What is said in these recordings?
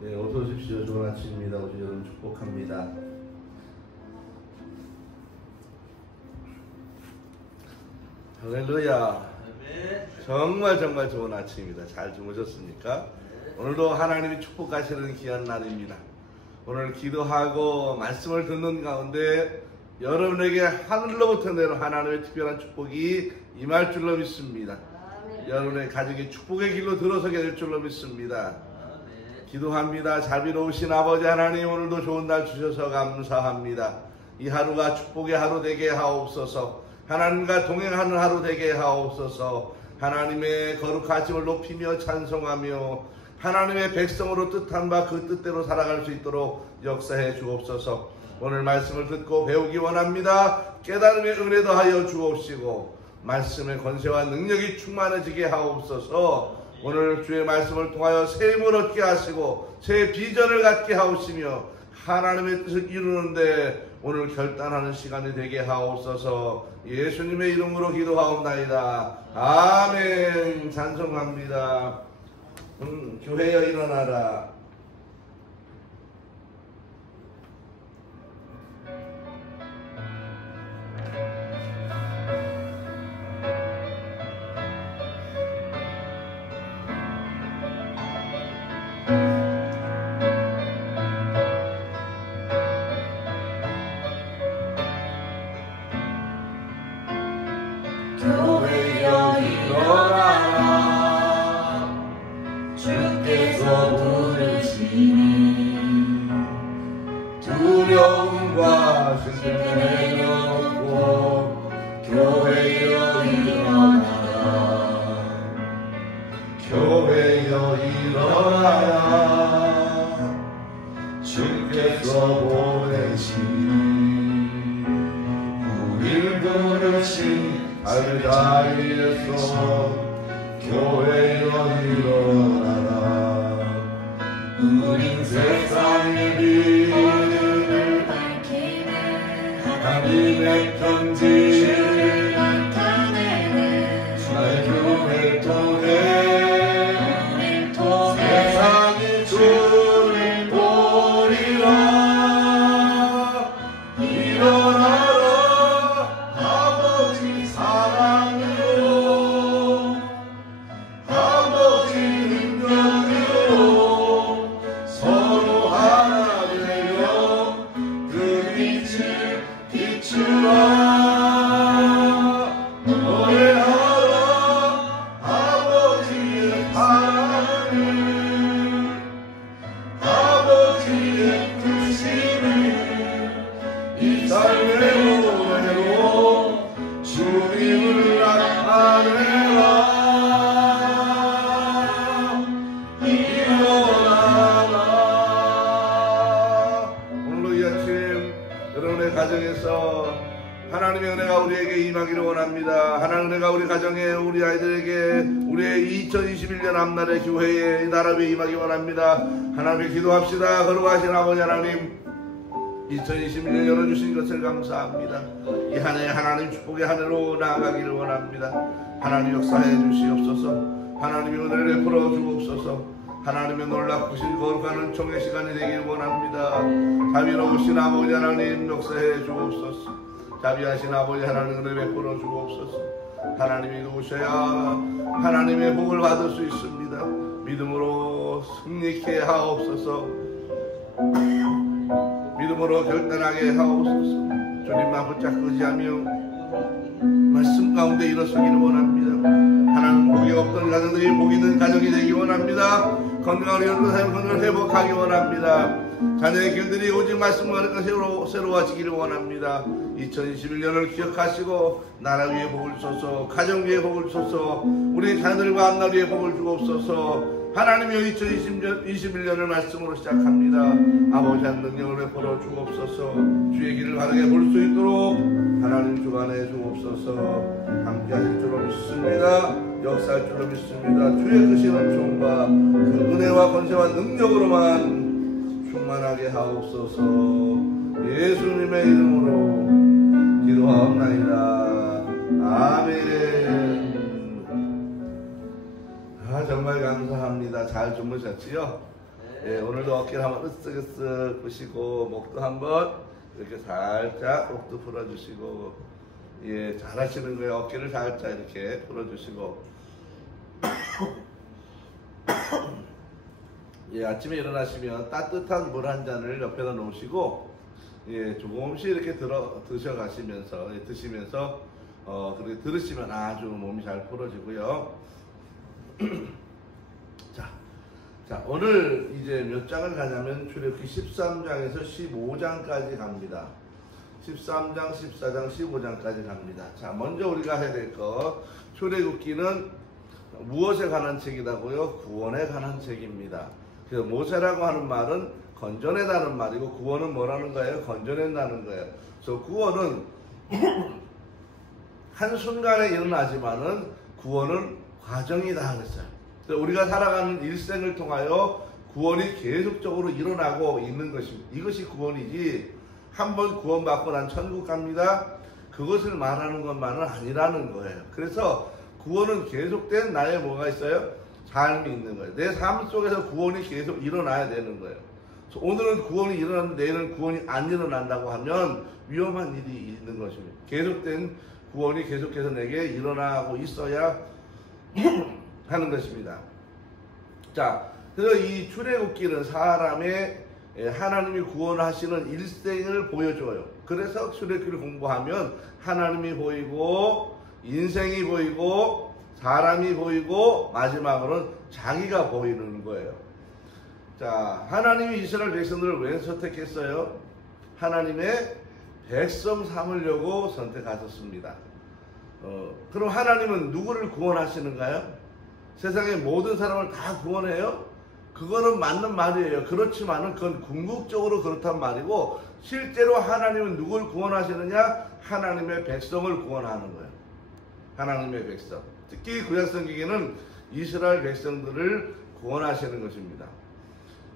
네, 어서 오십시오. 좋은 아침입니다. 오신 여러분 축복합니다. 할렐루야. 정말 좋은 아침입니다. 잘 주무셨습니까? 오늘도 하나님이 축복하시는 귀한 날입니다. 오늘 기도하고 말씀을 듣는 가운데 여러분에게 하늘로부터 내려온 하나님의 특별한 축복이 임할 줄로 믿습니다. 여러분의 가정이 축복의 길로 들어서게 될 줄로 믿습니다. 기도합니다. 자비로우신 아버지 하나님, 오늘도 좋은 날 주셔서 감사합니다. 이 하루가 축복의 하루 되게 하옵소서. 하나님과 동행하는 하루 되게 하옵소서. 하나님의 거룩하심을 높이며 찬송하며 하나님의 백성으로 뜻한 바 그 뜻대로 살아갈 수 있도록 역사해 주옵소서. 오늘 말씀을 듣고 배우기 원합니다. 깨달음의 은혜도 하여 주옵시고 말씀의 권세와 능력이 충만해지게 하옵소서. 오늘 주의 말씀을 통하여 새 힘을 얻게 하시고 새 비전을 갖게 하옵시며 하나님의 뜻을 이루는데 오늘 결단하는 시간이 되게 하옵소서. 예수님의 이름으로 기도하옵나이다. 아멘. 찬송합니다. 교회여 일어나라. 교회여 일어나라. 주께서 부르시니 두려움과 슬픔을 내려놓고 교회여 일어나라. 교회여 일어나라. 주께서 보내시니 우릴 부르신 하늘 자리에서 교회여 일어나라. 우린 세상의 빛 어둠을 밝히는 하나님의 편지 주를 나타내는 나의 교회 통해 우릴 통해 세상이 주를 보리라. 일어나라. 아버지 사랑으로 아버지 능력으로 서로 하나 되려 그 빛을 비추라. 노래하라. 아버지의 사랑을 아버지의 뜻임을 이 삶의 노래로 주님을 나타내라. 일어나라. 오늘도 이 아침 여러분의 가정에서 하나님의 은혜가 우리에게 임하기를 원합니다. 하나님의 은혜가 우리 가정에 우리 아이들에게 우리의 2021년 앞날의 교회에 이 나라 위에 임하기 원합니다. 하나님께 기도합시다. 거룩하신 아버지 하나님, 2021년 열어주신 것을 감사합니다. 이 한 해 하나님 축복의 한 해로 나아가기를 원합니다. 하나님 역사해 주시옵소서. 하나님의 은혜를 베풀어 주옵소서. 하나님의 놀랍으신 거룩한 은총의 시간이 되길 원합니다. 자비로우신 아버지 하나님 역사해 주옵소서. 자비하신 아버지 하나님 은혜 베풀어 주옵소서. 하나님이 도우셔야 하나님의 복을 받을 수 있습니다. 믿음으로 승리케 하옵소서. 믿음으로 결단하게 하옵소서. 주님만 붙잡고 의지하며 말씀 가운데 일어서기를 원합니다. 하나님 복이 없던 가정들이 복이 있는 가정이 되기 원합니다. 건강을 잃은 삶 건강을 회복하기 원합니다. 자녀의 길들이 오직 말씀과 새로워지기를 원합니다. 2021년을 기억하시고 나라 위에 복을 주소서. 가정 위에 복을 주소서. 우리 자녀들과 앞날 위에 복을 주옵소서. 하나님의 2021년을 말씀으로 시작합니다. 아버지의 능력을 베풀어 주옵소서. 주의 길을 바르게 볼 수 있도록 하나님 주관해 주옵소서. 함께 하실 줄로 믿습니다. 역사할 줄로 믿습니다. 주의 크신 은총과 그 은혜와 권세와 능력으로만 충만하게 하옵소서. 예수님의 이름으로 기도하옵나이다. 아멘. 정말 감사합니다. 잘 주무셨지요? 예, 오늘도 어깨를 한번 으쓱으쓱 푸시고 목도 한번 이렇게 살짝 목도 풀어주시고, 예, 잘하시는 거예요. 어깨를 살짝 이렇게 풀어주시고 예, 아침에 일어나시면 따뜻한 물 한 잔을 옆에다 놓으시고, 예, 조금씩 이렇게 드셔가시면서, 예, 드시면서 그렇게 들으시면 아주 몸이 잘 풀어지고요. 자, 오늘 이제 몇 장을 가냐면 출애굽기 13장에서 15장까지 갑니다. 13장, 14장, 15장까지 갑니다. 자, 먼저 우리가 해야 될 거, 출애굽기는 무엇에 관한 책이라고요? 구원에 관한 책입니다. 그래서 모세라고 하는 말은 건져내다는 말이고, 구원은 뭐라는 거예요? 건져낸다는 거예요. 그래서 구원은 한순간에 일어나지만은 구원은 과정이다 그랬어요. 우리가 살아가는 일생을 통하여 구원이 계속적으로 일어나고 있는 것입니다. 이것이 구원이지, 한번 구원받고 난 천국 갑니다, 그것을 말하는 것만은 아니라는 거예요. 그래서 구원은 계속된 나의 뭐가 있어요? 삶이 있는 거예요. 내 삶 속에서 구원이 계속 일어나야 되는 거예요. 오늘은 구원이 일어났는데 내일은 구원이 안 일어난다고 하면 위험한 일이 있는 것입니다. 계속된 구원이 계속해서 내게 일어나고 있어야 하는 것입니다. 자, 그래서 이 출애굽기는 사람의 하나님이 구원하시는 일생을 보여줘요. 그래서 출애굽기를 공부하면 하나님이 보이고, 인생이 보이고, 사람이 보이고, 마지막으로는 자기가 보이는 거예요. 자, 하나님이 이스라엘 백성들을 왜 선택했어요? 하나님의 백성 삼으려고 선택하셨습니다. 그럼 하나님은 누구를 구원하시는가요? 세상의 모든 사람을 다 구원해요? 그거는 맞는 말이에요. 그렇지만은 그건 궁극적으로 그렇단 말이고, 실제로 하나님은 누구를 구원하시느냐? 하나님의 백성을 구원하는 거예요. 하나님의 백성. 특히 구약성경에는 이스라엘 백성들을 구원하시는 것입니다.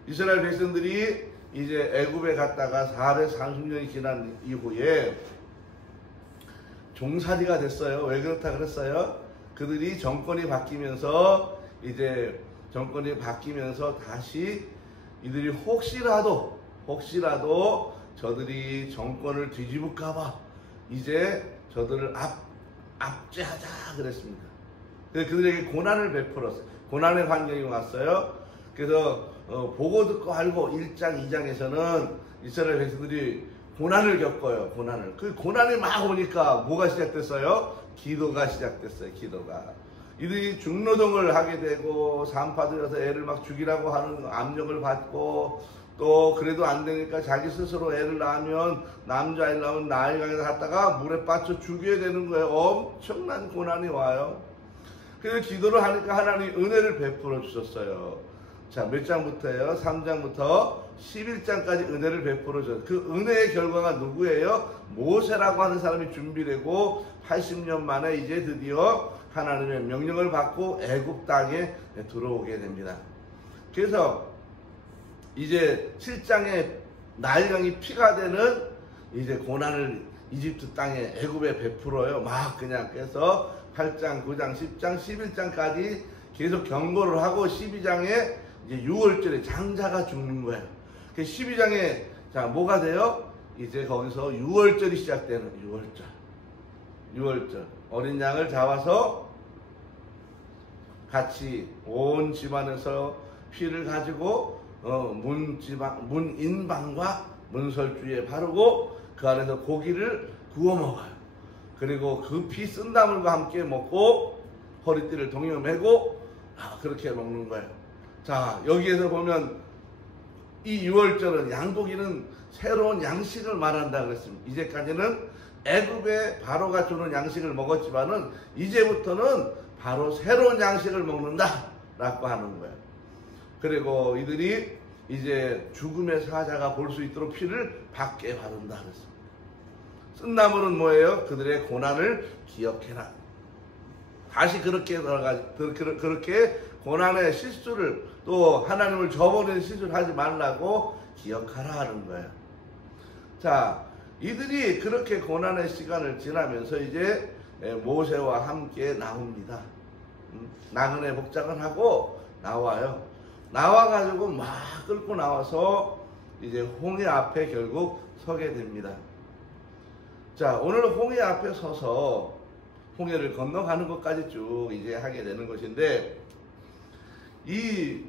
이스라엘 백성들이 이제 애굽에 갔다가 430년이 지난 이후에 종살이가 됐어요. 왜 그렇다 그랬어요? 그들이 정권이 바뀌면서 다시 이들이 혹시라도 저들이 정권을 뒤집을까봐 이제 저들을 압제하자 그랬습니다. 그래서 그들에게 고난을 베풀었어요. 고난의 환경이 왔어요. 그래서 보고 듣고 알고 1장 2장에서는 이스라엘 백성들이 고난을 겪어요. 그 고난이 막 오니까 뭐가 시작됐어요? 기도가 시작됐어요. 기도가. 이들이 중노동을 하게 되고, 산파들여서 애를 막 죽이라고 하는 압력을 받고, 또 그래도 안 되니까 자기 스스로 애를 낳으면, 남자애를 낳으면 나일강에다 갖다가 물에 빠져 죽여야 되는 거예요. 엄청난 고난이 와요. 그래서 기도를 하니까 하나님이 은혜를 베풀어 주셨어요. 자, 몇 장부터예요? 3장부터 11장까지 은혜를 베풀어 줬어요. 그 은혜의 결과가 누구예요? 모세라고 하는 사람이 준비되고 80년 만에 이제 드디어 하나님의 명령을 받고 애굽 땅에 들어오게 됩니다. 그래서 이제 7장에 나일강이 피가 되는 이제 고난을 이집트 땅에 애굽에 베풀어요. 막 그냥. 그래서 8장, 9장, 10장, 11장까지 계속 경고를 하고 12장에 이제 6월절에 장자가 죽는 거예요. 12장에 자 뭐가 돼요? 이제 거기서 6월절이 시작되는 6월절. 어린 양을 잡아서 같이 온 집안에서 피를 가지고 문인방과 문설주에 바르고 그 안에서 고기를 구워 먹어요. 그리고 그 피 쓴다물과 함께 먹고 허리띠를 동여 매고 그렇게 먹는 거예요. 자, 여기에서 보면 이 6월절은 양고기는 새로운 양식을 말한다 그랬습니다. 이제까지는 애굽의 바로가 주는 양식을 먹었지만은 이제부터는 바로 새로운 양식을 먹는다 라고 하는 거예요. 그리고 이들이 이제 죽음의 사자가 볼 수 있도록 피를 밖에 바른다 그랬습니다. 쓴나물은 뭐예요? 그들의 고난을 기억해라. 다시 그렇게 고난의 실수를 또 하나님을 저버리는 실수를 하지 말라고 기억하라 하는 거예요. 자, 이들이 그렇게 고난의 시간을 지나면서 이제 모세와 함께 나옵니다. 나그네 복장을 하고 나와요. 나와가지고 막 끌고 나와서 이제 홍해 앞에 결국 서게 됩니다. 자, 오늘 홍해 앞에 서서 홍해를 건너가는 것까지 쭉 이제 하게 되는 것인데, 이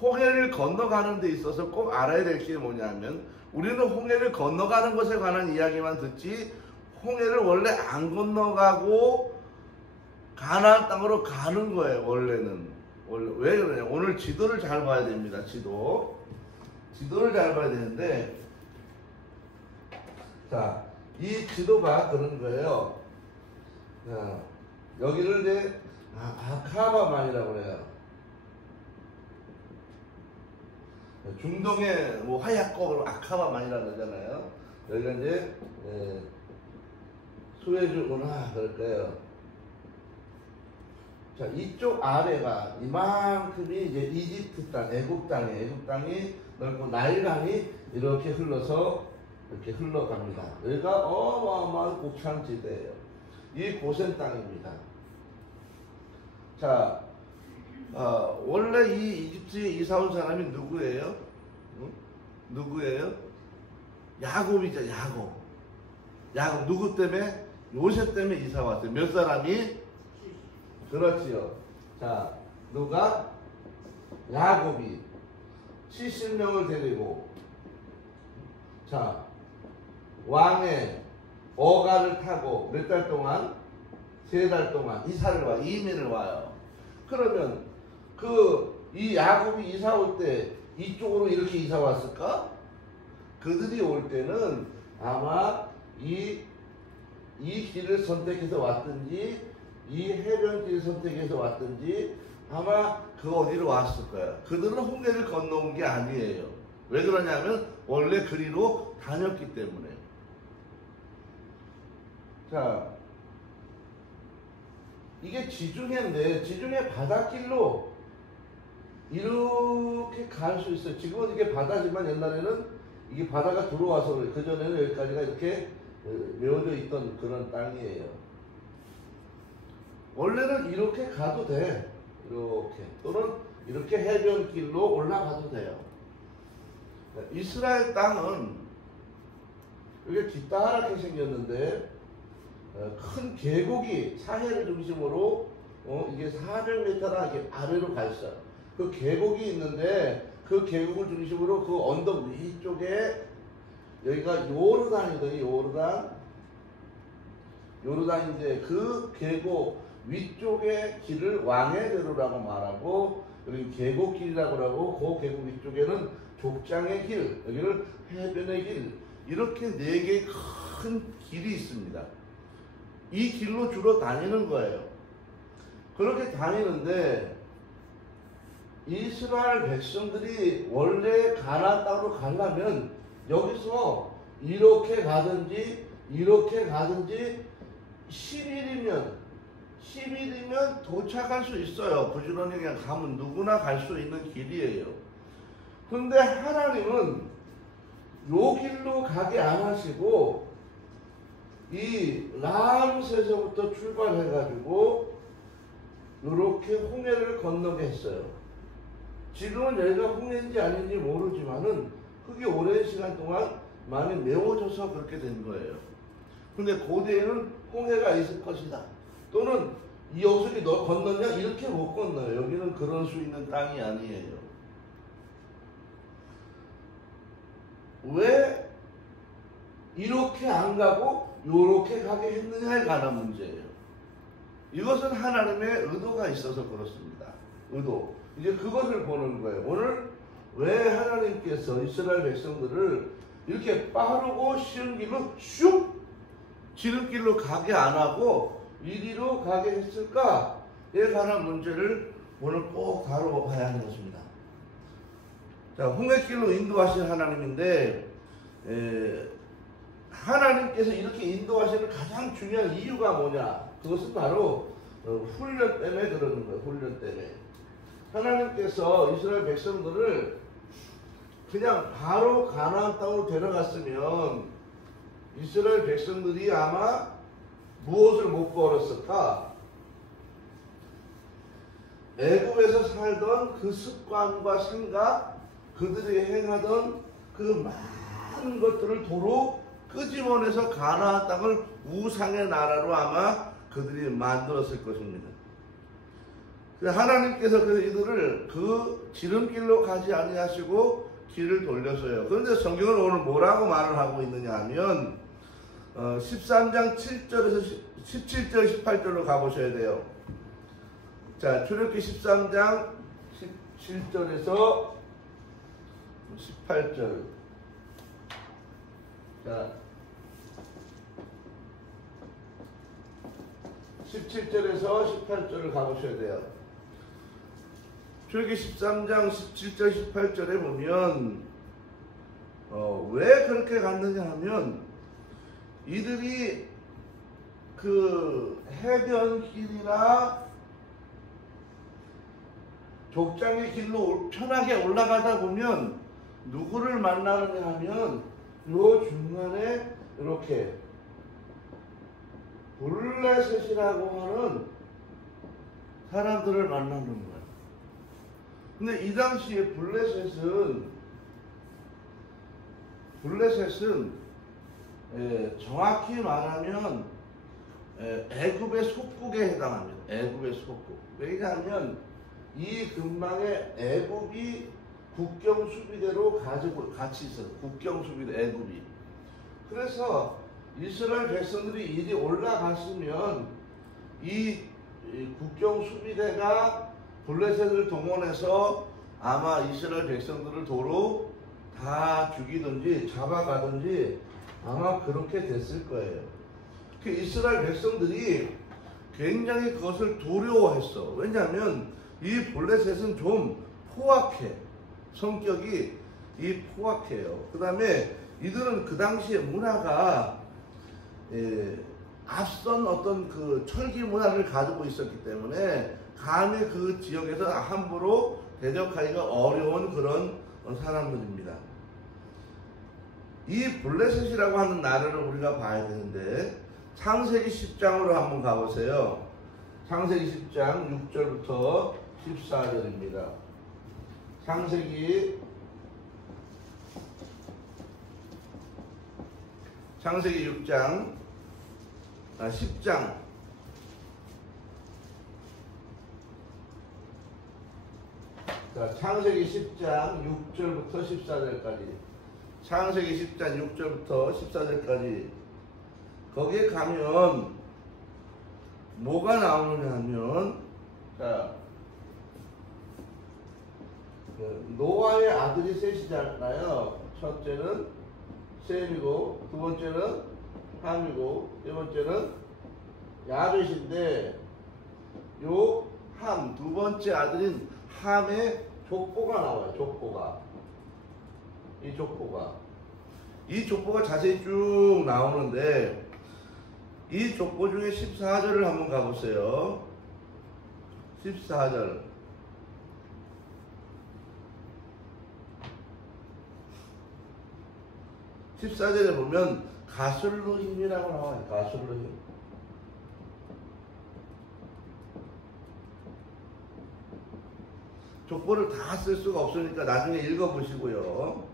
홍해를 건너가는 데 있어서 꼭 알아야 될 게 뭐냐면, 우리는 홍해를 건너가는 것에 관한 이야기만 듣지 홍해를 원래 안 건너가고 가나안 땅으로 가는 거예요. 원래는. 왜 그러냐, 오늘 지도를 잘 봐야 됩니다. 지도를 잘 봐야 되는데, 자, 이 지도가 그런 거예요. 자, 여기를 이제 아카바만이라고 그래요. 중동의 뭐 하얗고 아카바만이라고 그러잖아요. 여기가 이제 수에즈 운하 그럴까요. 자, 이쪽 아래가 이만큼이 이제 이집트 땅, 애국 땅이 넓고 나일강이 이렇게 흘러서 이렇게 흘러갑니다. 여기가 어마어마한 곡창지대예요. 이 고센 땅입니다. 자, 원래 이 이집트에 이사 온 사람이 누구예요? 누구예요? 야곱이죠. 야곱 누구 때문에? 요셉 때문에 이사 왔어요. 몇 사람이? 그렇지요. 자, 누가? 야곱이 70명을 데리고, 자, 왕의 어가를 타고 몇 달 동안? 3달 동안 이민을 와요. 그러면 이 야곱이 이사 올 때 이쪽으로 이렇게 이사 왔을까? 그들이 올 때는 아마 이 길을 선택해서 왔든지 이 해변길을 선택해서 왔든지 아마 그 어디로 왔을 거야. 그들은 홍해를 건너온 게 아니에요. 왜 그러냐면 원래 그리로 다녔기 때문에. 자, 이게 지중해인데 지중해 바닷길로 이렇게 갈 수 있어요. 지금은 이게 바다지만 옛날에는 이게 바다가 들어와서 그전에는 여기까지가 이렇게 메워져 있던 그런 땅이에요. 원래는 이렇게 가도 돼. 이렇게. 또는 이렇게 해변길로 올라가도 돼요. 이스라엘 땅은 이게 뒷따랗게 생겼는데 큰 계곡이 사해를 중심으로 이게 400m나 이렇게 아래로 가 있어요. 그 계곡이 있는데 그 계곡을 중심으로 그 언덕 위쪽에 여기가 요르단이더니 요르단인데 그 계곡 위쪽의 길을 왕의 대로라고 말하고, 그리고 계곡길이라고 하고, 그 계곡 위쪽에는 족장의 길, 여기를 해변의 길, 이렇게 4개의 큰 길이 있습니다. 이 길로 주로 다니는 거예요. 그렇게 다니는데 이스라엘 백성들이 원래 가나안 땅으로 가려면 여기서 이렇게 가든지 10일이면 도착할 수 있어요. 부지런히 그냥 가면 누구나 갈 수 있는 길이에요. 그런데 하나님은 요 길로 가게 안 하시고 이 람세서부터 출발해가지고 이렇게 홍해를 건너게 했어요. 지금은 여기가 홍해인지 아닌지 모르지만은 그게 오랜 시간 동안 많이 메워져서 그렇게 된 거예요. 근데 고대에는 홍해가 있을 것이다. 또는 이 여수이 너 건넜냐? 이렇게 못 건너요. 여기는 그럴 수 있는 땅이 아니에요. 왜 이렇게 안 가고 요렇게 가게 했느냐에 관한 문제예요. 이것은 하나님의 의도가 있어서 그렇습니다. 의도. 이제 그것을 보는 거예요. 오늘 왜 하나님께서 이스라엘 백성들을 이렇게 빠르고 쉬운 길로 슉 지름길로 가게 안 하고 이리로 가게 했을까에 관한 문제를 오늘 꼭 다뤄봐야 하는 것입니다. 자, 홍해길로 인도하신 하나님인데 하나님께서 이렇게 인도하시는 가장 중요한 이유가 뭐냐? 그것은 바로 훈련 때문에 그러는 거예요. 훈련 때문에. 하나님께서 이스라엘 백성들을 그냥 바로 가나안 땅으로 데려갔으면 이스라엘 백성들이 아마 무엇을 못 걸었을까? 애굽에서 살던 그 습관과 생각, 그들이 행하던 그 많은 것들을 도로 끄집어내서 가나안 땅을 우상의 나라로 아마 그들이 만들었을 것입니다. 하나님께서 이들을 그 지름길로 가지 아니하시고 길을 돌렸어요. 그런데 성경은 오늘 뭐라고 말을 하고 있느냐 하면 13장 7절에서 17절 18절로 가보셔야 돼요. 자, 출애굽기 13장 17절에서 18절. 자, 17절에서 18절을 가보셔야 돼요. 출애굽기 13장 17절 18절에 보면 왜 그렇게 갔느냐 하면 이들이 그 해변 길이나 족장의 길로 편하게 올라가다 보면 누구를 만나느냐 하면 요 중간에 이렇게 블레셋이라고 하는 사람들을 만나는 거예요. 근데 이 당시에 블레셋은 정확히 말하면 애굽의 속국에 해당합니다. 애굽의 속국. 왜냐하면 이 근방에 애굽이 국경 수비대로 같이 있어요. 국경 수비대 애굽이. 그래서 이스라엘 백성들이 이리 올라갔으면 이 국경 수비대가 블레셋을 동원해서 아마 이스라엘 백성들을 도로 다 죽이든지 잡아가든지 아마 그렇게 됐을 거예요. 그 이스라엘 백성들이 굉장히 그것을 두려워했어. 왜냐하면 이 블레셋은 좀 포악해. 성격이 포악해요. 그 다음에 이들은 그 당시의 문화가 앞선 어떤 그 철기 문화를 가지고 있었기 때문에 감히 그 지역에서 함부로 대적하기가 어려운 그런 사람들입니다. 이 블레셋이라고 하는 나라를 우리가 봐야 되는데 창세기 10장으로 한번 가보세요. 창세기 10장 6절부터 14절입니다. 창세기 6장 10장 자, 창세기 10장 6절부터 14절까지 창세기 10장 6절부터 14절까지 거기에 가면 뭐가 나오느냐 하면 자, 노아의 아들이 셋이잖아요. 첫째는 셈이고 두 번째는 함이고 세 번째는 야벳인데 요 함 두 번째 아들인 함의 족보가 나와요. 이 족보가 자세히 쭉 나오는데 이 족보 중에 14절을 한번 가보세요. 14절. 14절에 보면 가술루힘이라고 나와요. 가술루힘. 족보를 다 쓸 수가 없으니까 나중에 읽어보시고요.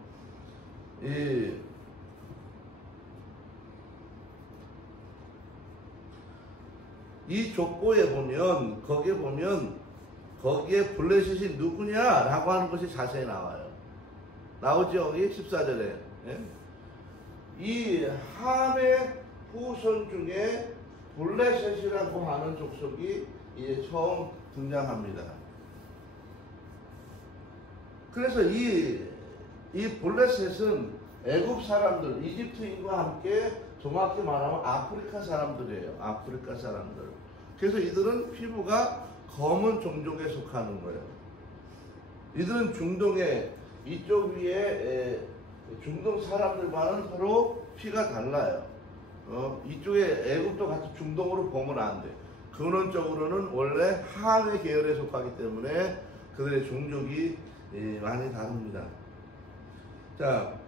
이 족보에 보면 거기에 블레셋이 누구냐라고 하는 것이 자세히 나와요. 나오죠? 여기 14절에. 예? 이 함의 후손 중에 블레셋이라고 하는 족속이 이제 처음 등장합니다. 그래서 이 블레셋은 애굽 사람들, 이집트인과 함께 정확히 말하면 아프리카 사람들이에요. 아프리카 사람들. 그래서 이들은 피부가 검은 종족에 속하는 거예요. 이들은 중동의 이쪽 위에 중동 사람들과는 서로 피가 달라요. 이쪽에 애굽도 같이 중동으로 보면 안 돼. 근원적으로는 원래 함의 계열에 속하기 때문에 그들의 종족이 많이 다릅니다. 자,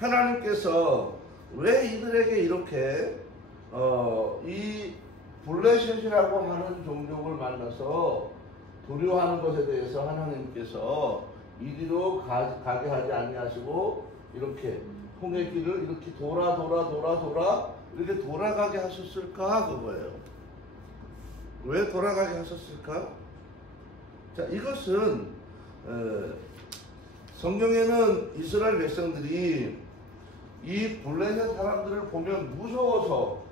하나님께서 왜 이들에게 이렇게 이 블레셋이라고 하는 종족을 만나서 두려워하는 것에 대해서 하나님께서 이리로 가게 하지 아니하시고 이렇게 홍해 길을 이렇게 돌아 이렇게 돌아가게 하셨을까 그거예요. 왜 돌아가게 하셨을까? 자, 이것은 성경에는 이스라엘 백성들이 이 블레셋 사람들을 보면 무서워서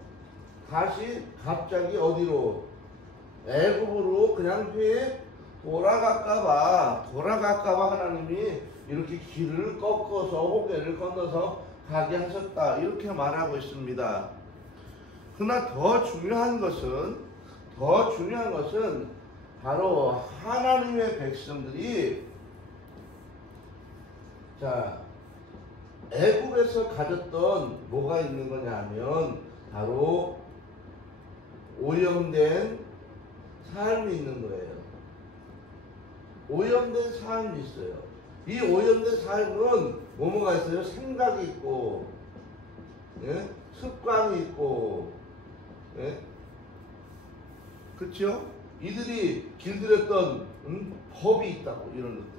다시 갑자기 어디로? 애굽으로 그냥 회 돌아갈까봐 하나님이 이렇게 길을 꺾어서 홍해를 건너서 가게 하셨다 이렇게 말하고 있습니다. 그러나 더 중요한 것은 바로 하나님의 백성들이 자 애굽에서 가졌던 뭐가 있는 거냐 하면 바로 오염된 삶이 있는 거예요. 오염된 삶이 있어요. 이 오염된 삶은 뭐가 있어요? 생각이 있고, 예? 습관이 있고, 예? 그렇죠? 이들이 길들였던 법이 있다고 이런 것들.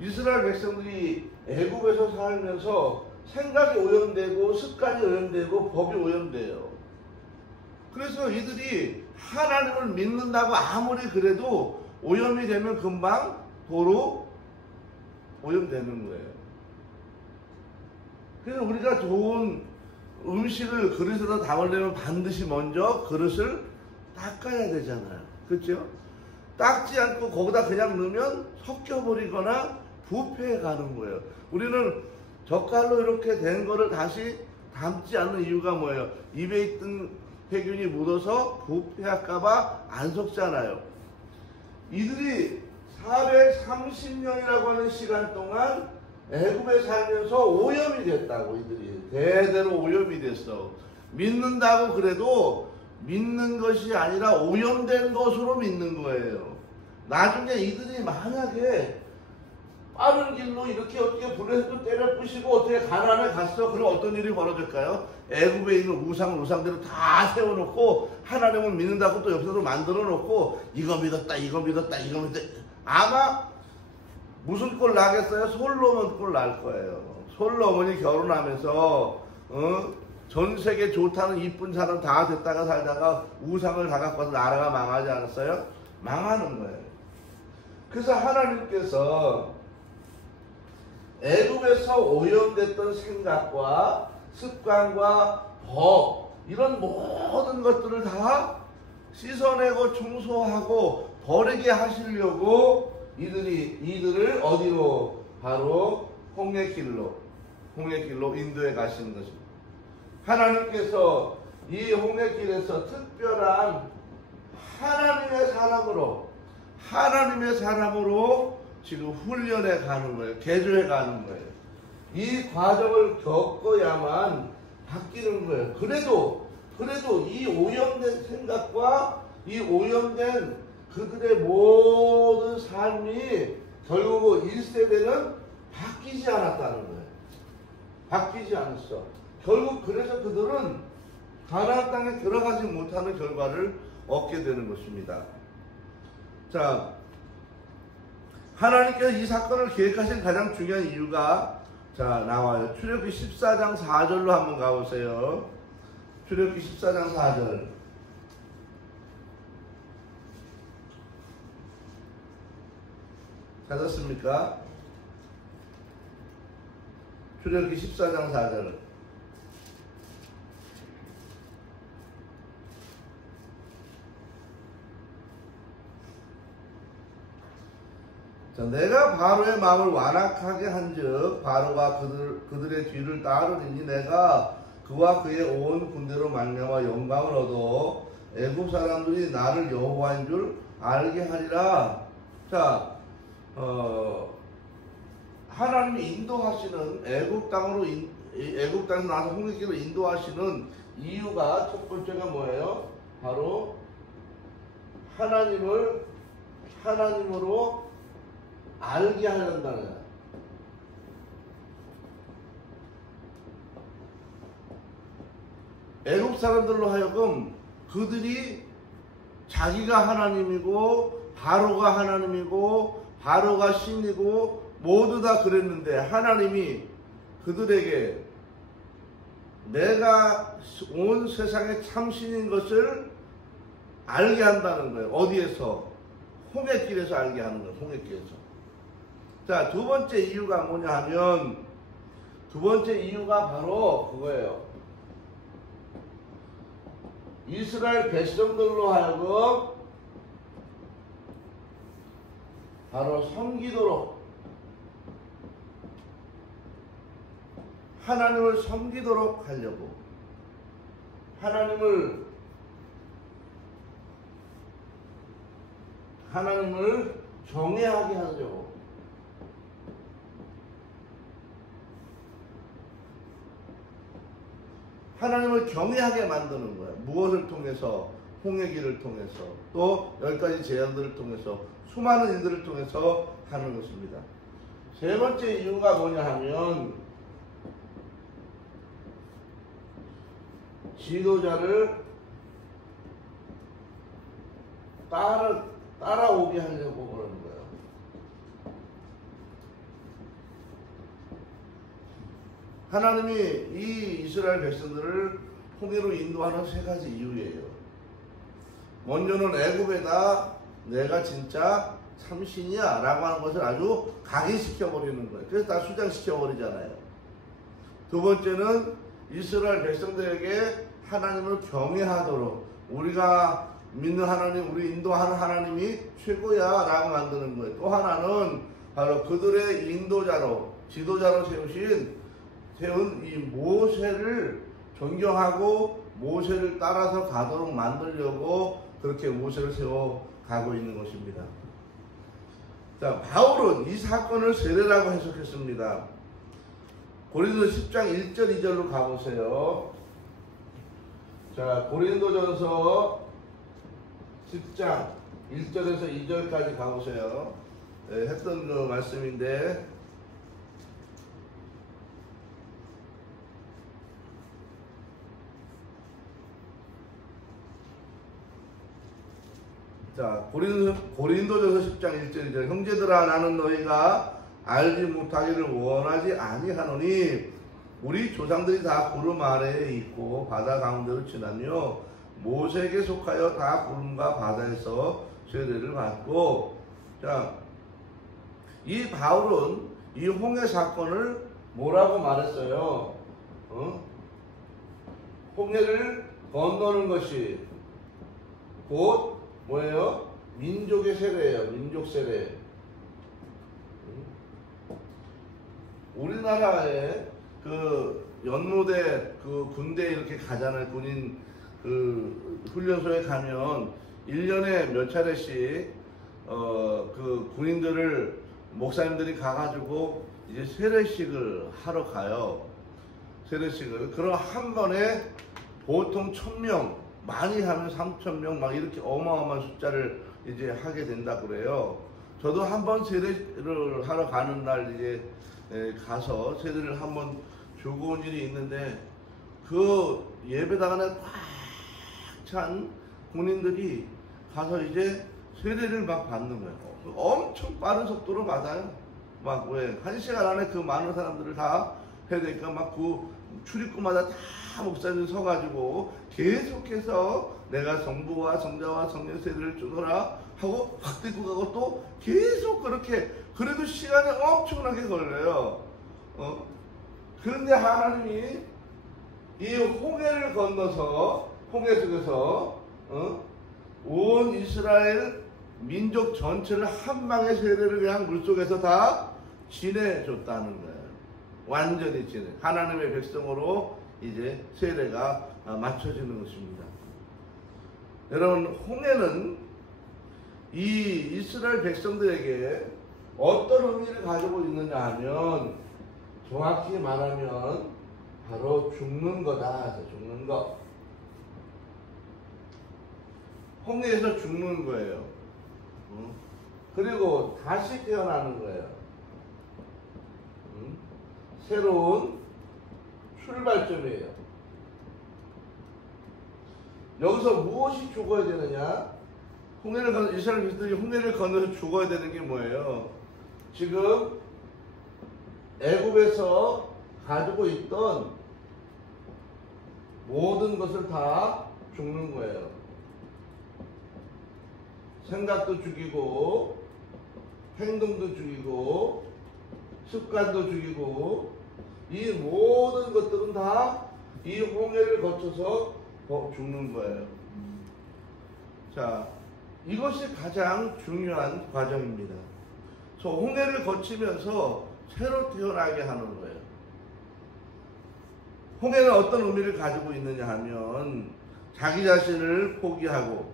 이스라엘 백성들이 애굽에서 살면서 생각이 오염되고 습관이 오염되고 법이 오염돼요. 그래서 이들이 하나님을 믿는다고 아무리 그래도 오염이 되면 금방 도로 오염되는 거예요. 그래서 우리가 좋은 음식을 그릇에다 담으려면 반드시 먼저 그릇을 닦아야 되잖아요. 그렇죠? 닦지 않고 거기다 그냥 넣으면 섞여버리거나 부패해 가는 거예요. 우리는 젓갈로 이렇게 된 거를 다시 담지 않는 이유가 뭐예요? 입에 있던 세균이 묻어서 부패할까봐 안 섞잖아요. 이들이 430년이라고 하는 시간 동안 애굽에 살면서 오염이 됐다고. 이들이 대대로 오염이 됐어. 믿는다고 그래도 믿는 것이 아니라 오염된 것으로 믿는 거예요. 나중에 이들이 만약에 빠른 길로 이렇게 어떻게 블레셋도 때려 부시고 어떻게 가나안에 갔어. 그럼 어떤 일이 벌어질까요? 애굽에 있는 우상들을 다 세워놓고 하나님을 믿는다고 또 옆에서 만들어 놓고 이거 믿었다 아마 무슨 꼴 나겠어요? 솔로몬 꼴 날 거예요. 솔로몬이 결혼하면서 전 세계 좋다는 이쁜 사람 다 됐다가 살다가 우상을 다 갖고 와서 나라가 망하지 않았어요? 망하는 거예요. 그래서 하나님께서 애굽에서 오염됐던 생각과 습관과 법 이런 모든 것들을 다 씻어내고 청소하고 버리게 하시려고 이들을 어디로? 바로 홍해길로 인도해 가시는 것입니다. 하나님께서 이 홍해길에서 특별한 하나님의 사람으로 지금 훈련해 가는 거예요. 개조해 가는 거예요. 이 과정을 겪어야만 바뀌는 거예요. 그래도 이 오염된 생각과 이 오염된 그들의 모든 삶이 결국 1세대는 바뀌지 않았다는 거예요. 바뀌지 않았어. 결국 그래서 그들은 가나안 땅에 들어가지 못하는 결과를 얻게 되는 것입니다. 자, 하나님께서 이 사건을 계획하신 가장 중요한 이유가 자 나와요. 출애굽기 14장 4절로 한번 가보세요. 출애굽기 14장 4절. 찾았습니까? 출애굽기 14장 4절. 자, 내가 바로의 마음을 완악하게 한즉 바로가 그들의 뒤를 따르리니 내가 그와 그의 온 군대로 말미암아 영광을 얻어 애굽 사람들이 나를 여호와인 줄 알게 하리라. 자, 하나님이 인도하시는 애굽 땅에서 나서 홍해길로 인도하시는 이유가 첫 번째가 뭐예요? 바로 하나님으로 알게 하려다는 거야. 애굽 사람들로 하여금 그들이 자기가 하나님이고 바로가 하나님이고 바로가 신이고 모두 다 그랬는데 하나님이 그들에게 내가 온 세상의 참신인 것을 알게 한다는 거예요. 어디에서? 홍해길에서 알게 하는 거예요. 홍해길에서. 자, 두 번째 이유가 뭐냐 하면, 두 번째 이유가 바로 그거예요. 이스라엘 백성들로 하여금 바로 섬기도록, 하나님을 섬기도록 하려고, 하나님을 경외하게 하려고. 하나님을 경외하게 만드는 거예요. 무엇을 통해서? 홍해길을 통해서, 또 10가지 재앙들을 통해서, 수많은 일들을 통해서 하는 것입니다. 세 번째 이유가 뭐냐 하면, 지도자를 따라오게 하려고 그러는 거예요. 하나님이 이 이스라엘 백성들을 홍해로 인도하는 세 가지 이유예요. 먼저는 애굽에다 내가 진짜 참신이야 라고 하는 것을 아주 각인시켜 버리는 거예요. 그래서 다 수장시켜 버리잖아요. 두 번째는 이스라엘 백성들에게 하나님을 경외하도록, 우리가 믿는 하나님, 우리 인도하는 하나님이 최고야 라고 만드는 거예요. 또 하나는 바로 그들의 인도자로, 지도자로 세운 이 모세를 존경하고 모세를 따라서 가도록 만들려고 그렇게 모세를 세워가고 있는 것입니다. 자, 바울은 이 사건을 세례라고 해석했습니다. 고린도서 10장 1절 2절로 가보세요. 자, 고린도전서 10장 1절에서 2절까지 가보세요. 네, 했던 그 말씀인데, 자, 고린도전서 10장 1절 2절. 형제들아, 나는 너희가 알지 못하기를 원하지 아니하노니 우리 조상들이 다 구름 아래에 있고 바다 가운데로 지나며 모세에게 속하여 다 구름과 바다에서 세례를 받고. 자, 이 바울은 이 홍해 사건을 뭐라고 말했어요? 홍해를 건너는 것이 곧 뭐예요? 민족의 세례예요. 민족 세례. 우리나라에 그 연무대 그 군대 이렇게 가잖아요. 군인 그 훈련소에 가면 1년에 몇 차례씩 그 군인들을 목사님들이 가가지고 이제 세례식을 하러 가요. 세례식을. 그럼 한 번에 보통 1000명, 많이 하면 3000명 막 이렇게 어마어마한 숫자를 이제 하게 된다 그래요. 저도 한 번 세례를 하러 가는 날 이제 가서 세례를 한번 주고 온 일이 있는데, 그 예배당에 꽉 찬 군인들이 가서 이제 세례를 막 받는 거예요. 엄청 빠른 속도로 받아요. 막 왜 1시간 안에 그 많은 사람들을 다 해야 되니까 막 그 출입구마다 다 목사님 서가지고 계속해서 내가 성부와 성자와 성령 세례를 주노라 하고 확 데리고 가고 또 계속 그렇게, 그래도 시간이 엄청나게 걸려요. 그런데 하나님이 이 홍해를 건너서 홍해 속에서 온 이스라엘 민족 전체를 한 방의 세례를 그냥 물속에서 다 지내줬다는 거예요. 완전히 지내. 하나님의 백성으로 이제 세례가 맞춰지는 것입니다. 여러분, 홍해는 이 이스라엘 백성들에게 어떤 의미를 가지고 있느냐 하면, 정확히 말하면 바로 죽는 거다. 죽는 거. 홍해에서 죽는 거예요. 그리고 다시 태어나는 거예요. 새로운 출발점이에요. 여기서 무엇이 죽어야 되느냐? 이스라엘 백성들이 홍해를 건너서 죽어야 되는 게 뭐예요? 지금 애굽에서 가지고 있던 모든 것을 다 죽는 거예요. 생각도 죽이고, 행동도 죽이고, 습관도 죽이고, 이 모든 것들은 다 이 홍해를 거쳐서 죽는 거예요. 자, 이것이 가장 중요한 과정입니다. 저 홍해를 거치면서 새로 태어나게 하는 거예요. 홍해는 어떤 의미를 가지고 있느냐 하면 자기 자신을 포기하고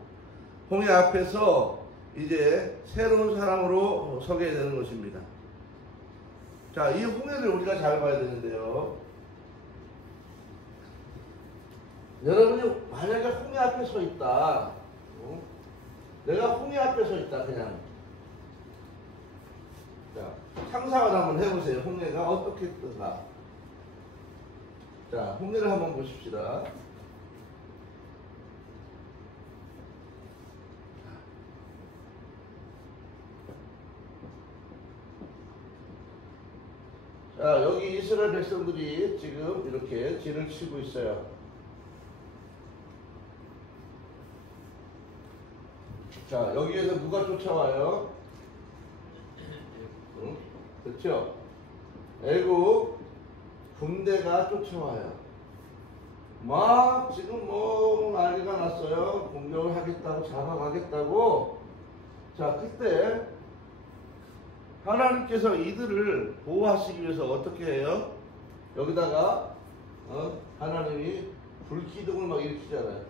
홍해 앞에서 이제 새로운 사람으로 서게 되는 것입니다. 자, 이 홍해를 우리가 잘 봐야 되는데요. 여러분이 만약에 홍해 앞에 서 있다. 내가 홍해 앞에 서 있다, 그냥. 자, 상상을 한번 해보세요. 홍해가 어떻게 뜨가. 자, 홍해를 한번 보십시다. 자, 여기 이스라엘 백성들이 지금 이렇게 진을 치고 있어요. 자, 여기에서 누가 쫓아와요? 응? 그렇죠? 애국 군대가 쫓아와요. 막 지금 뭐 난리가 났어요. 공격을 하겠다고, 잡아가겠다고. 자, 그때 하나님께서 이들을 보호하시기 위해서 어떻게 해요? 여기다가 하나님이 불기둥을 막 일으키잖아요.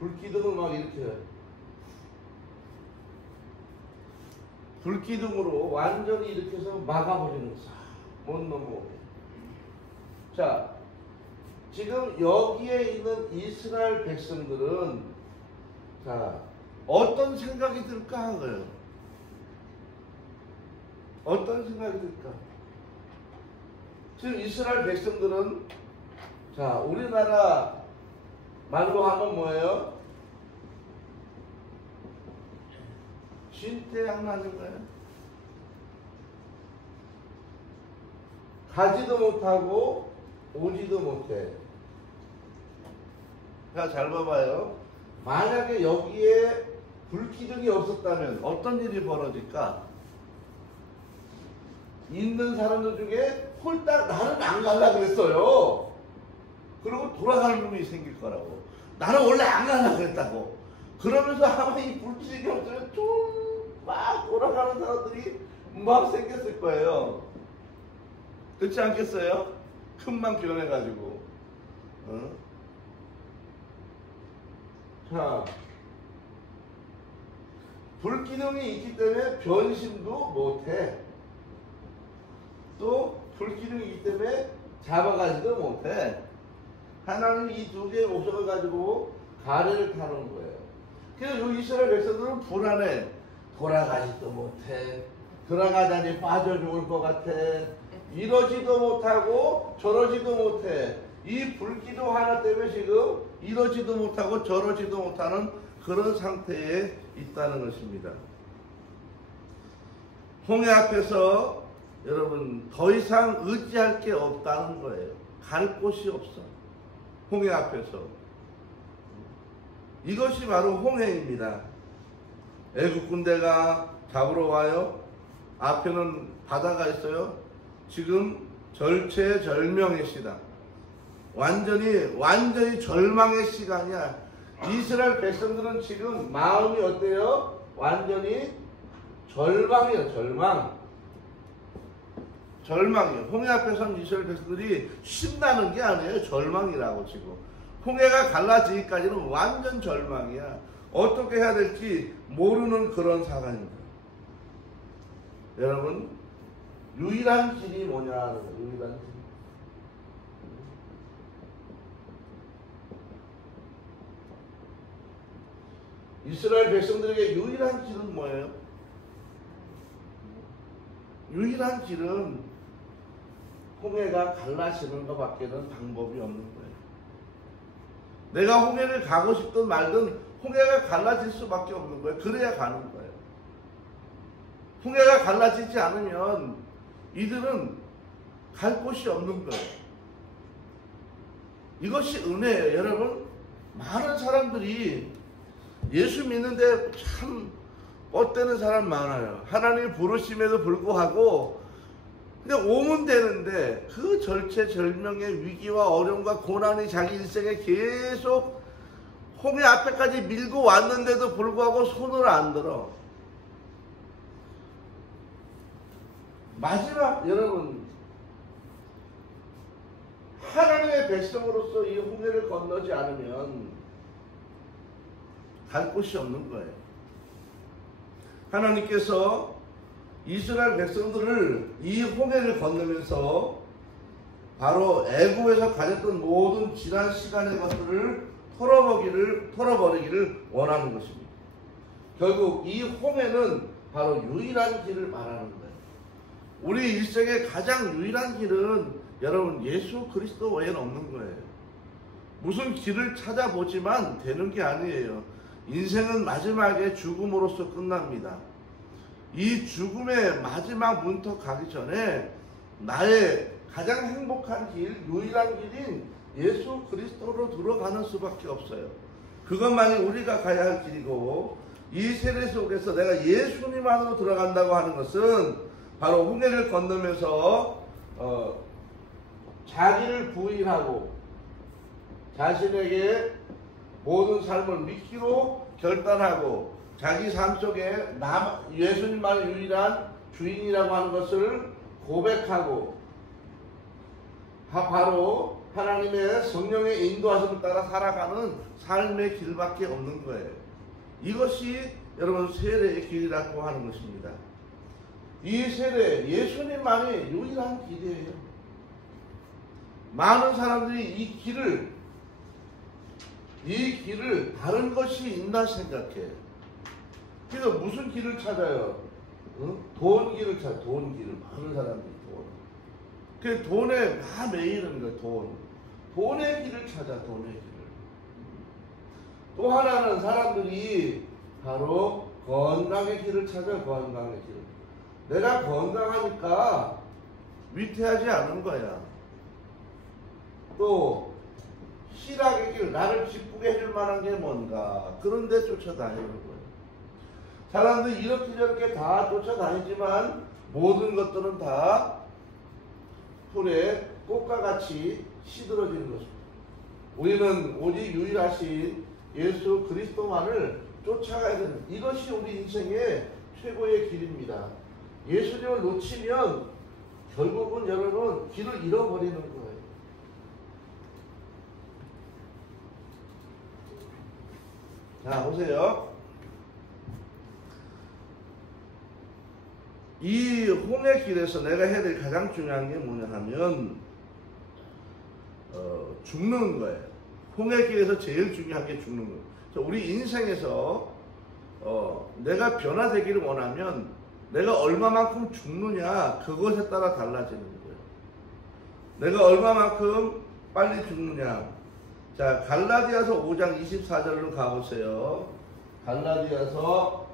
불기둥을 막 일으켜요. 불기둥으로 완전히 일으켜서 막아버리는 거야. 못 넘어오게. 자, 지금 여기에 있는 이스라엘 백성들은 자, 어떤 생각이 들까 하고요. 어떤 생각이 들까? 지금 이스라엘 백성들은 자, 우리나라 말로 하면 뭐예요? 신태양나는 거예요. 가지도 못하고 오지도 못해. 자, 잘 봐봐요. 만약에 여기에 불기둥이 없었다면 어떤 일이 벌어질까? 있는 사람들 중에 홀딱 나는 안 갈라 그랬어요. 그리고 돌아가는 놈이 생길 거라고. 나는 원래 안 갈라 그랬다고. 그러면서 아마 이 불기둥이 없으면 좀 막 돌아가는 사람들이 막 생겼을 거예요. 그렇지 않겠어요? 큰맘 변해가지고. 자, 불기둥이 있기 때문에 변심도 못해. 또 불기둥이 있기 때문에 잡아가지도 못해. 하나는 이 두 개의 목적을 가지고 가래를 타는 거예요. 그래서 이 이스라엘 백성들은 불안해. 돌아가지도 못해. 돌아가자니 빠져 죽을 것 같아. 이러지도 못하고 저러지도 못해. 이 불기둥 하나 때문에 지금 이러지도 못하고 저러지도 못하는 그런 상태에 있다는 것입니다. 홍해 앞에서 여러분 더 이상 의지할 게 없다는 거예요. 갈 곳이 없어. 홍해 앞에서. 이것이 바로 홍해입니다. 애국 군대가 잡으러 와요. 앞에는 바다가 있어요. 지금 절체절명의 시다. 완전히 절망의 시간이야. 이스라엘 백성들은 지금 마음이 어때요? 완전히 절망이에요. 절망이에요. 홍해 앞에 선 이스라엘 백성들이 신나는 게 아니에요. 절망이라고 지금. 홍해가 갈라지기까지는 완전 절망이야. 어떻게 해야 될지 모르는 그런 상황입니다. 여러분, 유일한 길이 뭐냐 하는 거예요. 유일한 길. 이스라엘 백성들에게 유일한 길은 뭐예요? 유일한 길은 홍해가 갈라지는 것밖에는 방법이 없는 거예요. 내가 홍해를 가고 싶든 말든 홍해가 갈라질 수밖에 없는 거예요. 그래야 가는 거예요. 홍해가 갈라지지 않으면 이들은 갈 곳이 없는 거예요. 이것이 은혜예요. 여러분, 많은 사람들이 예수 믿는데 참 뻗대는 사람 많아요. 하나님이 부르심에도 불구하고 그냥 오면 되는데 그 절체절명의 위기와 어려움과 고난이 자기 인생에 계속 홍해 앞에까지 밀고 왔는데도 불구하고 손을 안 들어. 마지막 여러분, 하나님의 백성으로서 이 홍해를 건너지 않으면 갈 곳이 없는 거예요. 하나님께서 이스라엘 백성들을 이 홍해를 건너면서 바로 애굽에서 가졌던 모든 지난 시간의 것들을 털어버리기를 원하는 것입니다. 결국 이 홍해는 바로 유일한 길을 말하는 거예요. 우리 일생의 가장 유일한 길은 여러분 예수 그리스도 외에는 없는 거예요. 무슨 길을 찾아보지만 되는 게 아니에요. 인생은 마지막에 죽음으로써 끝납니다. 이 죽음의 마지막 문턱 가기 전에 나의 가장 행복한 길, 유일한 길인 예수 그리스도로 들어가는 수밖에 없어요. 그것만이 우리가 가야 할 길이고, 이 세례 속에서 내가 예수님 안으로 들어간다고 하는 것은 바로 홍해를 건너면서 자기를 부인하고 자신에게 모든 삶을 믿기로 결단하고 자기 삶 속에 예수님만이 유일한 주인이라고 하는 것을 고백하고 바로 하나님의 성령의 인도하심을 따라 살아가는 삶의 길밖에 없는 거예요. 이것이 여러분 세례의 길이라고 하는 것입니다. 이 세례, 예수님만이 유일한 길이에요. 많은 사람들이 이 길을 다른 것이 있나 생각해. 그래서 무슨 길을 찾아요? 응? 돈 길을 찾아. 돈 길을. 많은 사람들이 돈. 그 돈에 다 매이는 거야. 돈의 길을 찾아. 돈의 길을. 또 하나는 사람들이 바로 건강의 길을 찾아. 건강의 길. 내가 건강하니까 위태하지 않은 거야. 또 희락의 길, 나를 기쁘게 해줄 만한 게 뭔가, 그런 데 쫓아다니는 거예요. 사람들이 이렇게 저렇게 다 쫓아다니지만 모든 것들은 다 풀에 꽃과 같이 시들어지는 것입니다. 우리는 오직 유일하신 예수 그리스도만을 쫓아가야 되는, 이것이 우리 인생의 최고의 길입니다. 예수님을 놓치면 결국은 여러분 길을 잃어버리는 거예요. 자, 보세요. 이 홍해 길에서 내가 해야 될 가장 중요한 게 뭐냐 하면 죽는 거예요. 홍해 길에서 제일 중요한 게 죽는 거예요. 우리 인생에서 내가 변화되기를 원하면 내가 얼마만큼 죽느냐, 그것에 따라 달라지는 거예요. 내가 얼마만큼 빨리 죽느냐. 자, 갈라디아서 5장 24절로 가보세요. 갈라디아서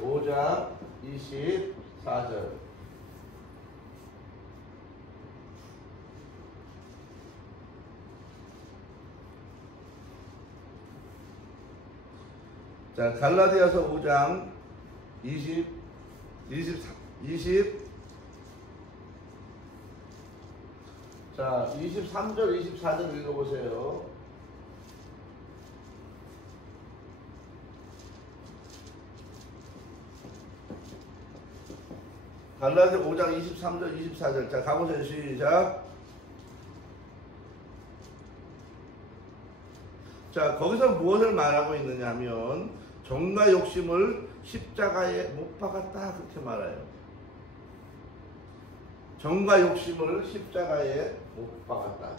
5장 24절. 자, 갈라디아서 5장 23절 자, 23절, 24절 읽어보세요. 갈라디아 5장 23절, 24절. 자, 가보세요. 시작. 자, 거기서 무엇을 말하고 있느냐 하면 정과 욕심을 십자가에 못 박았다, 그렇게 말해요. 정과 욕심을 십자가에 못 박았다.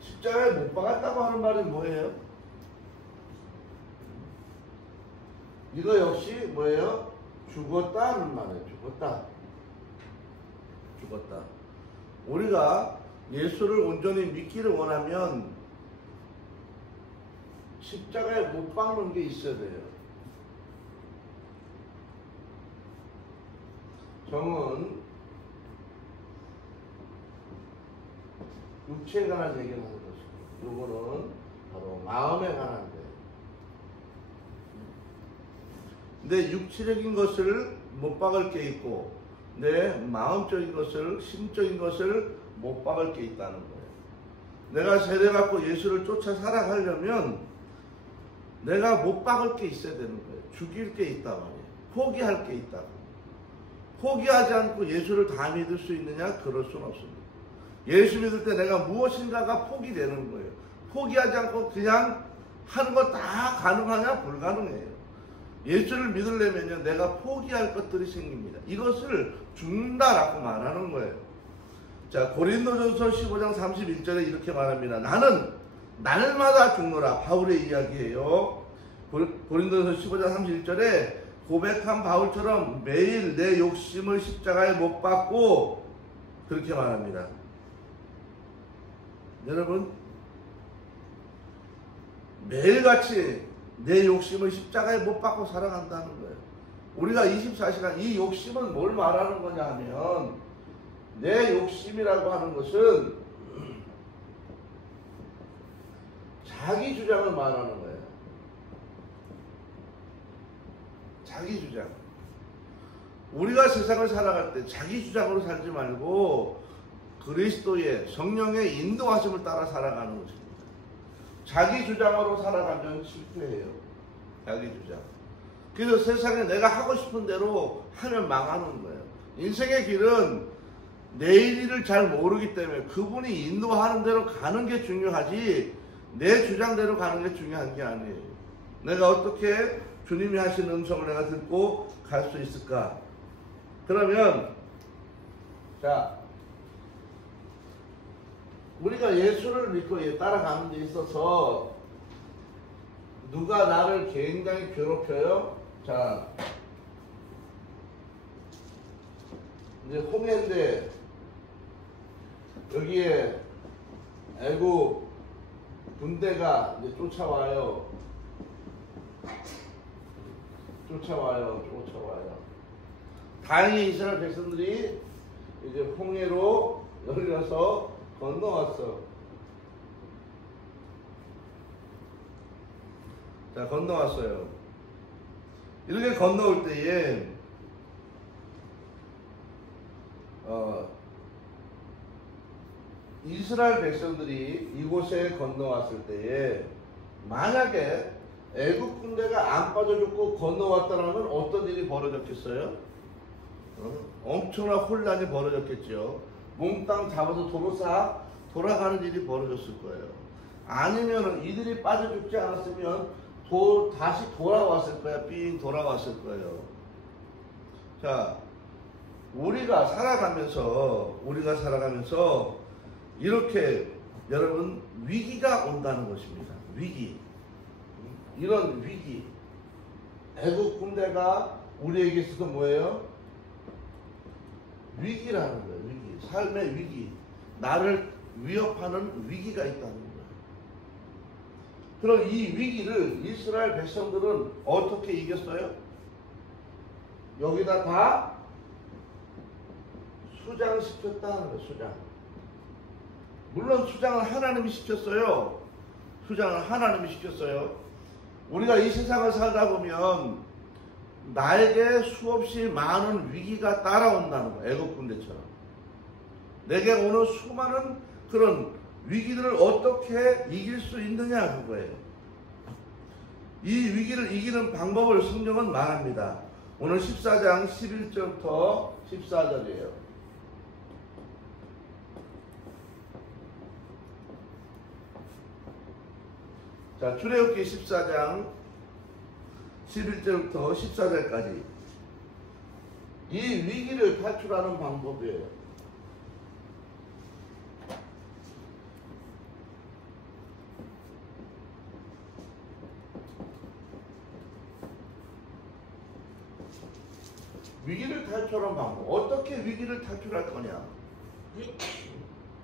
십자가에 못 박았다고 하는 말은 뭐예요? 이거 역시 뭐예요? 죽었다는 말이에요. 죽었다. 죽었다. 우리가 예수를 온전히 믿기를 원하면 십자가에 못 박는 게 있어야 돼요. 정은 육체에 관한 얘기를 하는 것이고, 요거는 바로 마음에 관한 거예요. 내 육체적인 것을 못 박을 게 있고, 내 마음적인 것을, 심적인 것을 못 박을 게 있다는 거예요. 내가 세례 받고 예수를 쫓아 살아가려면 내가 못 박을 게 있어야 되는 거예요. 죽일 게 있단 말이에요. 포기할 게 있다고. 포기하지 않고 예수를 다 믿을 수 있느냐? 그럴 수는 없습니다. 예수 믿을 때 내가 무엇인가가 포기되는 거예요. 포기하지 않고 그냥 하는 거 다 가능하냐? 불가능해요. 예수를 믿으려면요, 내가 포기할 것들이 생깁니다. 이것을 죽는다라고 말하는 거예요. 자, 고린도전서 15장 31절에 이렇게 말합니다. 나는 날마다 죽노라. 바울의 이야기예요. 고린도전서 15장 31절에 고백한 바울처럼 매일 내 욕심을 십자가에 못 박고 그렇게 말합니다. 여러분, 매일같이 내 욕심을 십자가에 못 박고 살아간다는 거예요. 우리가 24시간 이 욕심은 뭘 말하는 거냐 하면, 내 욕심이라고 하는 것은 자기 주장을 말하는 거예요. 자기 주장. 우리가 세상을 살아갈 때 자기 주장으로 살지 말고 그리스도의 성령의 인도하심을 따라 살아가는 것입니다. 자기 주장으로 살아가면 실패해요. 자기 주장. 그래서 세상에 내가 하고 싶은 대로 하면 망하는 거예요. 인생의 길은 내일을 잘 모르기 때문에 그분이 인도하는 대로 가는 게 중요하지, 내 주장대로 가는 게 중요한 게 아니에요. 내가 어떻게 주님이 하시는 음성을 내가 듣고 갈 수 있을까? 그러면 자, 우리가 예수를 믿고 따라가는 데 있어서 누가 나를 굉장히 괴롭혀요? 자, 이제 홍해인데 여기에 애국 군대가 이제 쫓아와요. 다행히 이스라엘 백성들이 이제 홍해로 열려서 건너왔어. 자, 건너왔어요. 이렇게 건너올 때에 이스라엘 백성들이 이곳에 건너왔을 때에 만약에 애국 군대가 안 빠져줬고 건너왔다라면 어떤 일이 벌어졌겠어요? 엄청난 혼란이 벌어졌겠죠. 몽땅 잡아서 도로 싹 돌아가는 일이 벌어졌을 거예요. 아니면 이들이 빠져 죽지 않았으면 다시 돌아왔을 거야. 삥 돌아왔을 거예요. 자, 우리가 살아가면서 이렇게 여러분 위기가 온다는 것입니다. 위기. 이런 위기. 애국 군대가 우리에게 있어서 뭐예요? 위기라는 거예요. 위기. 삶의 위기. 나를 위협하는 위기가 있다는 거예요. 그럼 이 위기를 이스라엘 백성들은 어떻게 이겼어요? 여기다 다 수장시켰다는 거예요. 수장. 물론 수장을 하나님이 시켰어요. 수장을 하나님이 시켰어요. 우리가 이 세상을 살다 보면 나에게 수없이 많은 위기가 따라온다는 거예요. 애국 군대처럼. 내게 오는 수많은 그런 위기들을 어떻게 이길 수 있느냐 그거예요. 이 위기를 이기는 방법을 성경은 말합니다. 오늘 14장 11절부터 14절이에요. 자, 출애굽기 14장 11절부터 14절까지 이 위기를 탈출하는 방법이에요. 탈출하는 방법. 어떻게 위기를 탈출할 거냐.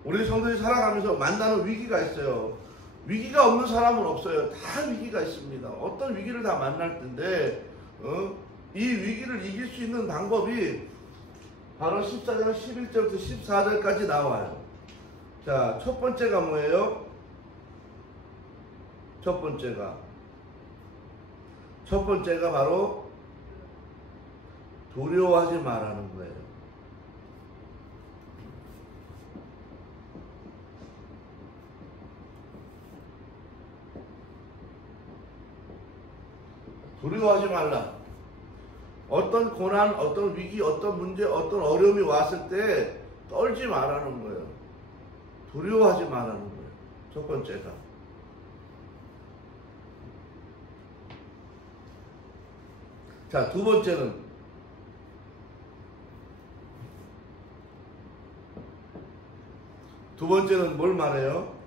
우리 성도들이 살아가면서 만나는 위기가 있어요. 위기가 없는 사람은 없어요. 다 위기가 있습니다. 어떤 위기를 다 만날 텐데 이 위기를 이길 수 있는 방법이 바로 14장 11절부터 14절까지 나와요. 자, 첫 번째가 뭐예요? 첫 번째가 바로 두려워하지 말라는 거예요. 두려워하지 말라. 어떤 고난, 어떤 위기, 어떤 문제, 어떤 어려움이 왔을 때 떨지 말라는 거예요. 두려워하지 말라는 거예요. 첫 번째가. 자, 두 번째는 뭘 말해요?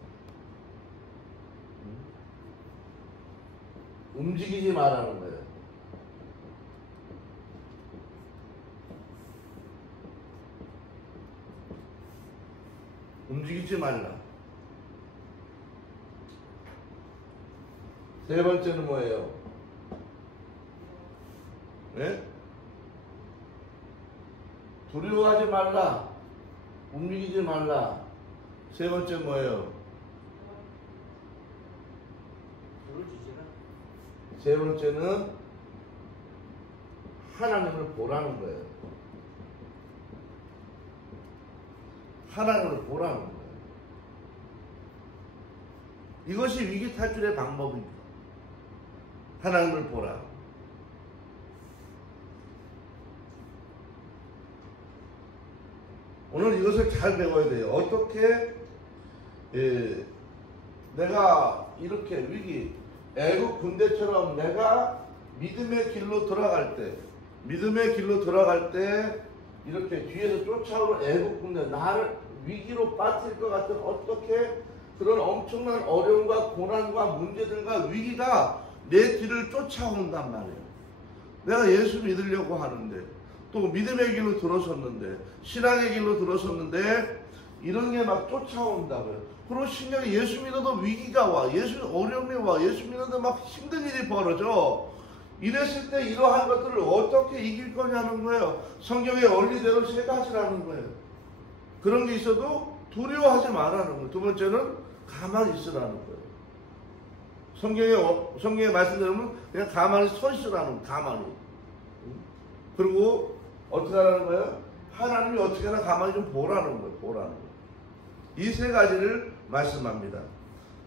움직이지 말라는 거예요. 움직이지 말라. 세 번째는 뭐예요? 네? 두려워하지 말라. 움직이지 말라. 세 번째 뭐예요? 세 번째는 하나님을 보라는 거예요. 하나님을 보라는 거예요. 이것이 위기 탈출의 방법입니다. 하나님을 보라. 오늘 이것을 잘 배워야 돼요. 어떻게 내가 이렇게 위기, 애국 군대처럼 내가 믿음의 길로 들어갈 때 이렇게 뒤에서 쫓아오는 애국 군대, 나를 위기로 빠뜨릴 것 같은 어떻게 그런 엄청난 어려움과 고난과 문제들과 위기가 내 뒤를 쫓아온단 말이에요. 내가 예수 믿으려고 하는데, 또 믿음의 길로 들어섰는데, 신앙의 길로 들어섰는데 이런 게 막 쫓아온다고요. 그리고 신경이 예수 믿어도 위기가 와, 어려움이 와, 예수 믿어도 막 힘든 일이 벌어져. 이랬을 때 이러한 것들을 어떻게 이길 거냐는 거예요. 성경의 원리대로 세 가지라는 거예요. 그런 게 있어도 두려워하지 말라는 거예요. 두 번째는 가만히 있으라는 거예요. 성경의 말씀대로는 그냥 가만히 서 있으라는 거예요. 가만히. 그리고 어떻게 하라는 거예요? 하나님이 어떻게 하나 가만히 좀 보라는 거예요. 이 세 가지를 말씀합니다.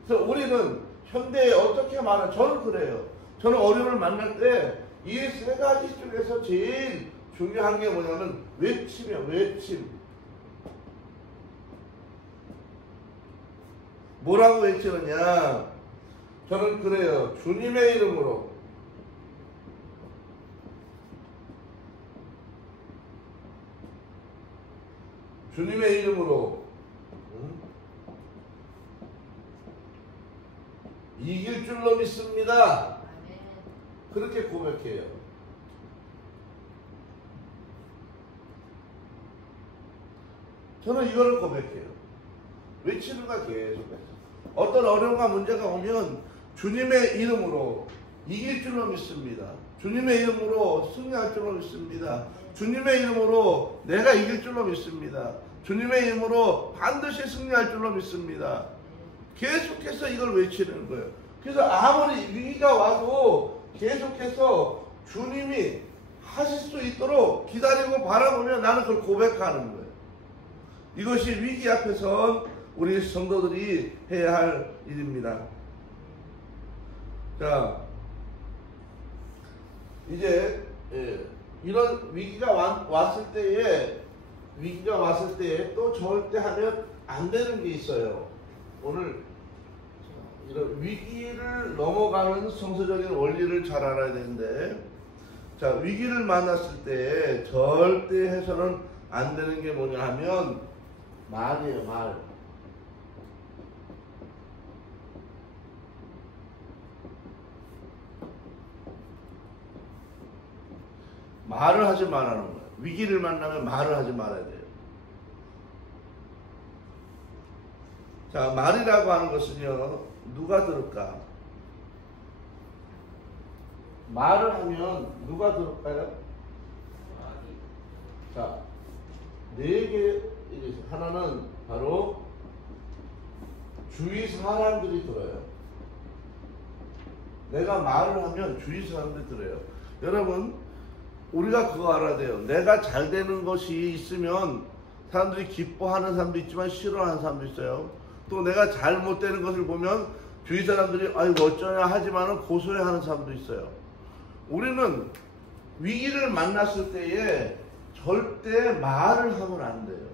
그래서 우리는 현대에 어떻게 말하는, 저는 그래요. 저는 어려움을 만날 때 이 세 가지 중에서 제일 중요한 게 뭐냐면 외침이에요. 외침. 뭐라고 외치느냐? 저는 그래요. 주님의 이름으로. 주님의 이름으로 이길 줄로 믿습니다. 그렇게 고백해요. 저는 이거를 고백해요. 외치는 거 계속해서. 어떤 어려움과 문제가 오면 주님의 이름으로 이길 줄로 믿습니다. 주님의 이름으로 승리할 줄로 믿습니다. 주님의 이름으로 내가 이길 줄로 믿습니다. 주님의 이름으로 반드시 승리할 줄로 믿습니다. 계속해서 이걸 외치는 거예요. 그래서 아무리 위기가 와도 계속해서 주님이 하실 수 있도록 기다리고 바라보면 나는 그걸 고백하는 거예요. 이것이 위기 앞에선 우리 성도들이 해야 할 일입니다. 자, 이제 이런 위기가 왔을 때에 또 절대 하면 안 되는 게 있어요. 오늘 이런 위기를 넘어가는 성서적인 원리를 잘 알아야 되는데, 자, 위기를 만났을 때 절대 해서는 안 되는 게 뭐냐 하면 말이에요. 말. 말을 하지 말라는 거예요. 위기를 만나면 말을 하지 말아야 돼요. 자, 말이라고 하는 것은요, 누가 들을까? 말을 하면 누가 들을까요? 자, 네 개, 하나는 바로 주위 사람들이 들어요. 내가 말을 하면 주위 사람들이 들어요. 여러분, 우리가 그거 알아야 돼요. 내가 잘 되는 것이 있으면 사람들이 기뻐하는 사람도 있지만 싫어하는 사람도 있어요. 또 내가 잘못되는 것을 보면 주위 사람들이 아유 어쩌냐 하지만은 고소해하는 사람도 있어요. 우리는 위기를 만났을 때에 절대 말을 하면 안 돼요.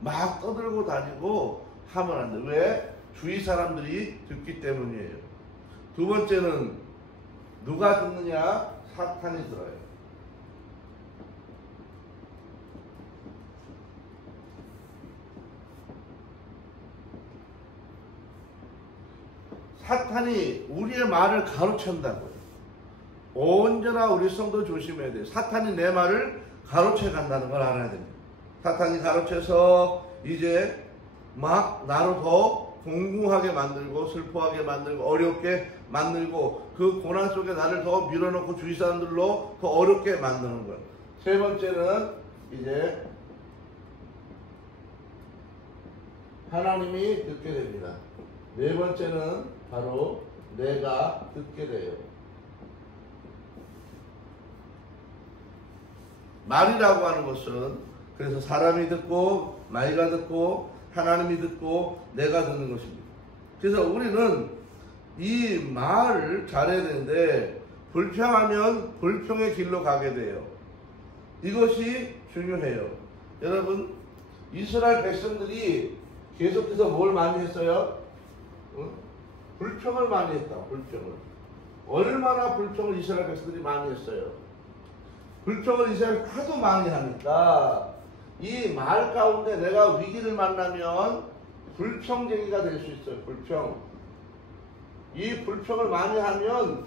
막 떠들고 다니고 하면 안 돼요. 왜? 주위 사람들이 듣기 때문이에요. 두 번째는 누가 듣느냐? 사탄이 들어요. 사탄이 우리의 말을 가로챈다고요. 언제나 우리 성도 조심해야 돼요. 사탄이 내 말을 가로채 간다는 걸 알아야 됩니다. 사탄이 가로채서 이제 막 나를 더 공공하게 만들고 슬퍼하게 만들고 어렵게 만들고 그 고난 속에 나를 더 밀어넣고 주위 사람들로 더 어렵게 만드는 거예요. 세 번째는 이제 하나님이 듣게 됩니다. 네 번째는 바로 내가 듣게 돼요. 말이라고 하는 것은 그래서 사람이 듣고 나이가 듣고 하나님이 듣고 내가 듣는 것입니다. 그래서 우리는 이 말을 잘해야 되는데 불평하면 불평의 길로 가게 돼요. 이것이 중요해요. 여러분, 이스라엘 백성들이 계속해서 뭘 많이 했어요? 불평을 많이 했다. 불평을. 얼마나 불평을 이스라엘 백성들이 많이 했어요. 불평을 이스라엘 하도 많이 하니까 이 말 가운데 내가 위기를 만나면 불평쟁이가 될 수 있어요. 불평. 이 불평을 많이 하면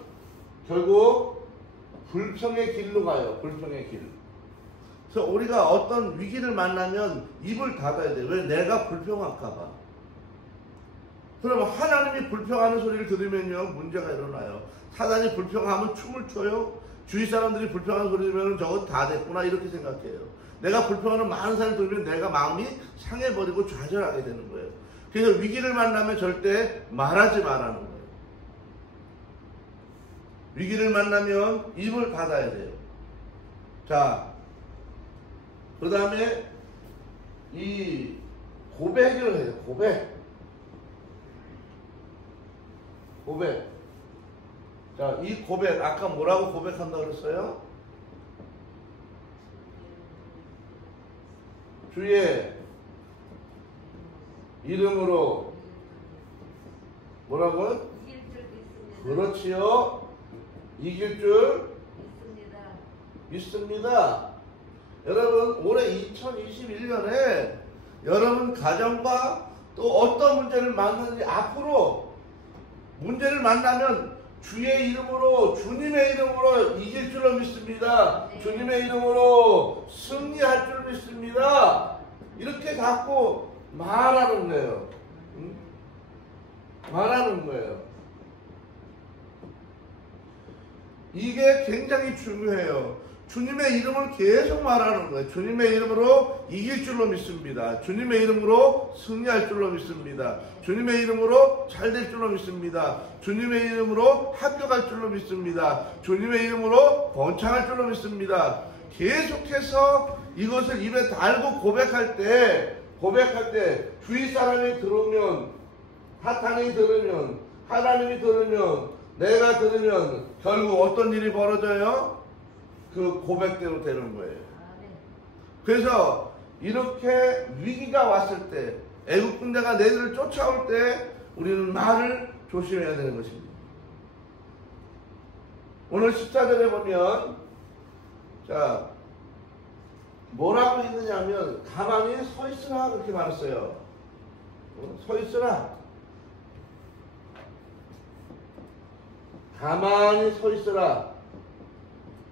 결국 불평의 길로 가요. 불평의 길. 그래서 우리가 어떤 위기를 만나면 입을 닫아야 돼요. 왜? 내가 불평할까 봐. 그러면 하나님이 불평하는 소리를 들으면요 문제가 일어나요. 사단이 불평하면 춤을 춰요. 주위 사람들이 불평하는 소리 들으면 저건 다 됐구나 이렇게 생각해요. 내가 불평하는 많은 사람을 들으면 내가 마음이 상해버리고 좌절하게 되는 거예요. 그래서 위기를 만나면 절대 말하지 말라는 거예요. 위기를 만나면 입을 닫아야 돼요. 자, 그 다음에 이 고백을 해요. 고백. 자, 이 고백, 아까 뭐라고 고백한다고 그랬어요? 주의 이름으로 뭐라고요? 이길 줄 믿습니다. 그렇지요. 이길 줄 믿습니다. 여러분, 올해 2021년에 여러분 가정과 또 어떤 문제를 만나는지 앞으로 문제를 만나면 주의 이름으로 주님의 이름으로 이길 줄로 믿습니다. 네. 주님의 이름으로 승리할 줄 믿습니다. 이렇게 자꾸 말하는 거예요. 응? 말하는 거예요. 이게 굉장히 중요해요. 주님의 이름을 계속 말하는 거예요. 주님의 이름으로 이길 줄로 믿습니다. 주님의 이름으로 승리할 줄로 믿습니다. 주님의 이름으로 잘 될 줄로 믿습니다. 주님의 이름으로 합격할 줄로 믿습니다. 주님의 이름으로 번창할 줄로 믿습니다. 계속해서 이것을 입에 달고 고백할 때 주위 사람이 들으면, 사탄이 들으면, 하나님이 들으면, 내가 들으면 결국 어떤 일이 벌어져요? 그 고백대로 되는 거예요. 그래서 이렇게 위기가 왔을 때, 애국 군대가 너희들을 쫓아올 때 우리는 말을 조심해야 되는 것입니다. 오늘 14절에 보면 자 뭐라고 있느냐면 가만히 서 있으라 그렇게 말했어요. 서 있으라. 가만히 서 있으라.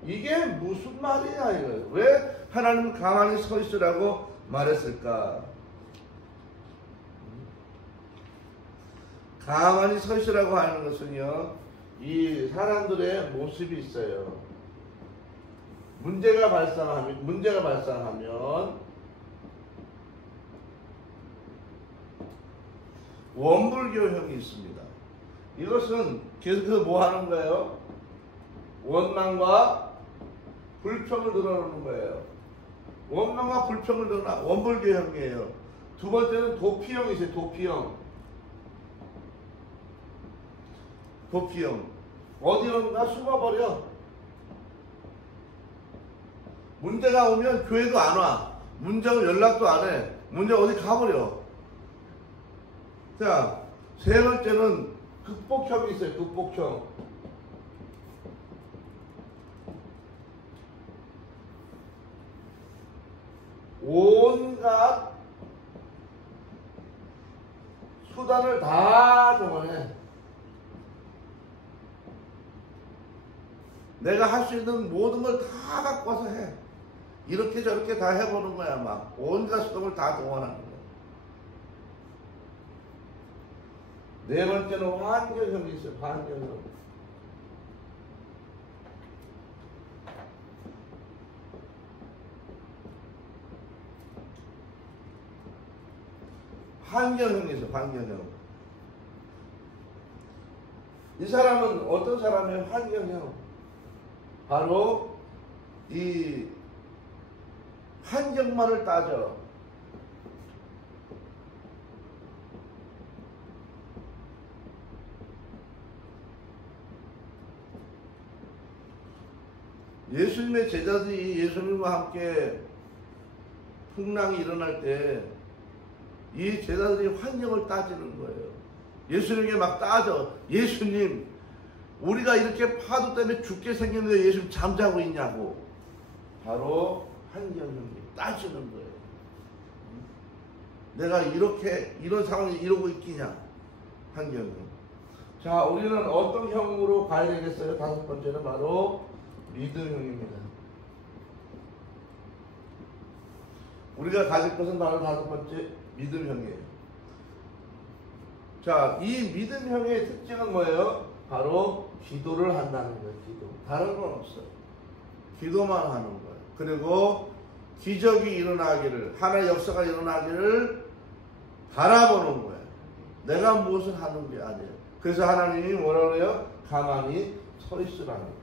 이게 무슨 말이냐 이거예요. 왜 하나님은 가만히 서 있으라고 말했을까? 가만히 서 있으라고 하는 것은요, 이 사람들의 모습이 있어요. 문제가 발생하면 원불교형이 있습니다. 이것은 계속해서 뭐 하는 거예요? 원망과 불평을 드러내는 거예요. 원망과 불평을 드러나 원불교형이에요. 두 번째는 도피형이 있어요. 도피형. 어디론가 숨어버려. 문제가 오면 교회도 안 와. 문제가 연락도 안 해. 문제가 어디 가버려. 자, 세 번째는 극복형이 있어요. 극복형. 온갖 수단을 다 동원해. 내가 할 수 있는 모든 걸 다 갖고 와서 해. 이렇게 저렇게 다 해보는 거야. 막 온갖 수단을 다 동원하는 거야. 네 번째는 환경형이 있어요. 환경형. 환경형이 있어요. 환경형. 이 사람은 어떤 사람이에요? 환경형. 바로 이 환경만을 따져. 예수님의 제자들이 예수님과 함께 풍랑이 일어날 때 이 제자들이 환경을 따지는 거예요. 예수님에게 막 따져. 예수님, 우리가 이렇게 파도 때문에 죽게 생겼는데 예수님 잠자고 있냐고. 바로 환경형이 따지는 거예요. 내가 이런 상황에 이러고 있기냐. 환경형. 자, 우리는 어떤 형으로 가야 되겠어요? 다섯 번째는 바로 믿음형입니다. 우리가 가질 것은 바로 다섯 번째 믿음형이에요. 자, 이 믿음형의 특징은 뭐예요? 바로 기도를 한다는 거예요. 기도. 다른 건 없어요. 기도만 하는 거예요. 그리고 기적이 일어나기를, 하나의 역사가 일어나기를 바라보는 거예요. 내가 무엇을 하는 게 아니에요. 그래서 하나님이 뭐라고 해요? 가만히 서 있으라는 거죠.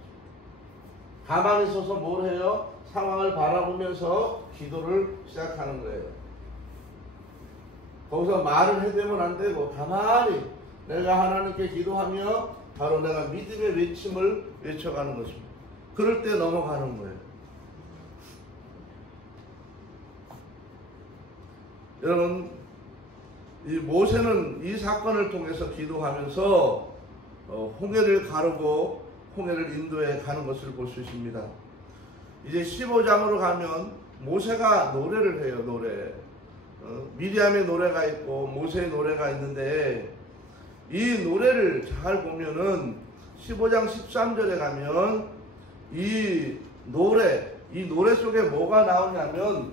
가만히 서서 뭘 해요? 상황을 바라보면서 기도를 시작하는 거예요. 거기서 말을 해대면 안 되고 가만히 내가 하나님께 기도하며 바로 내가 믿음의 외침을 외쳐가는 것입니다. 그럴 때 넘어가는 거예요. 여러분, 이 모세는 이 사건을 통해서 기도하면서 홍해를 가르고 홍해를 인도해 가는 것을 볼 수 있습니다. 이제 15장으로 가면 모세가 노래를 해요. 노래. 미리암의 노래가 있고 모세의 노래가 있는데 이 노래를 잘 보면은 15장 13절에 가면 이 노래 속에 뭐가 나오냐면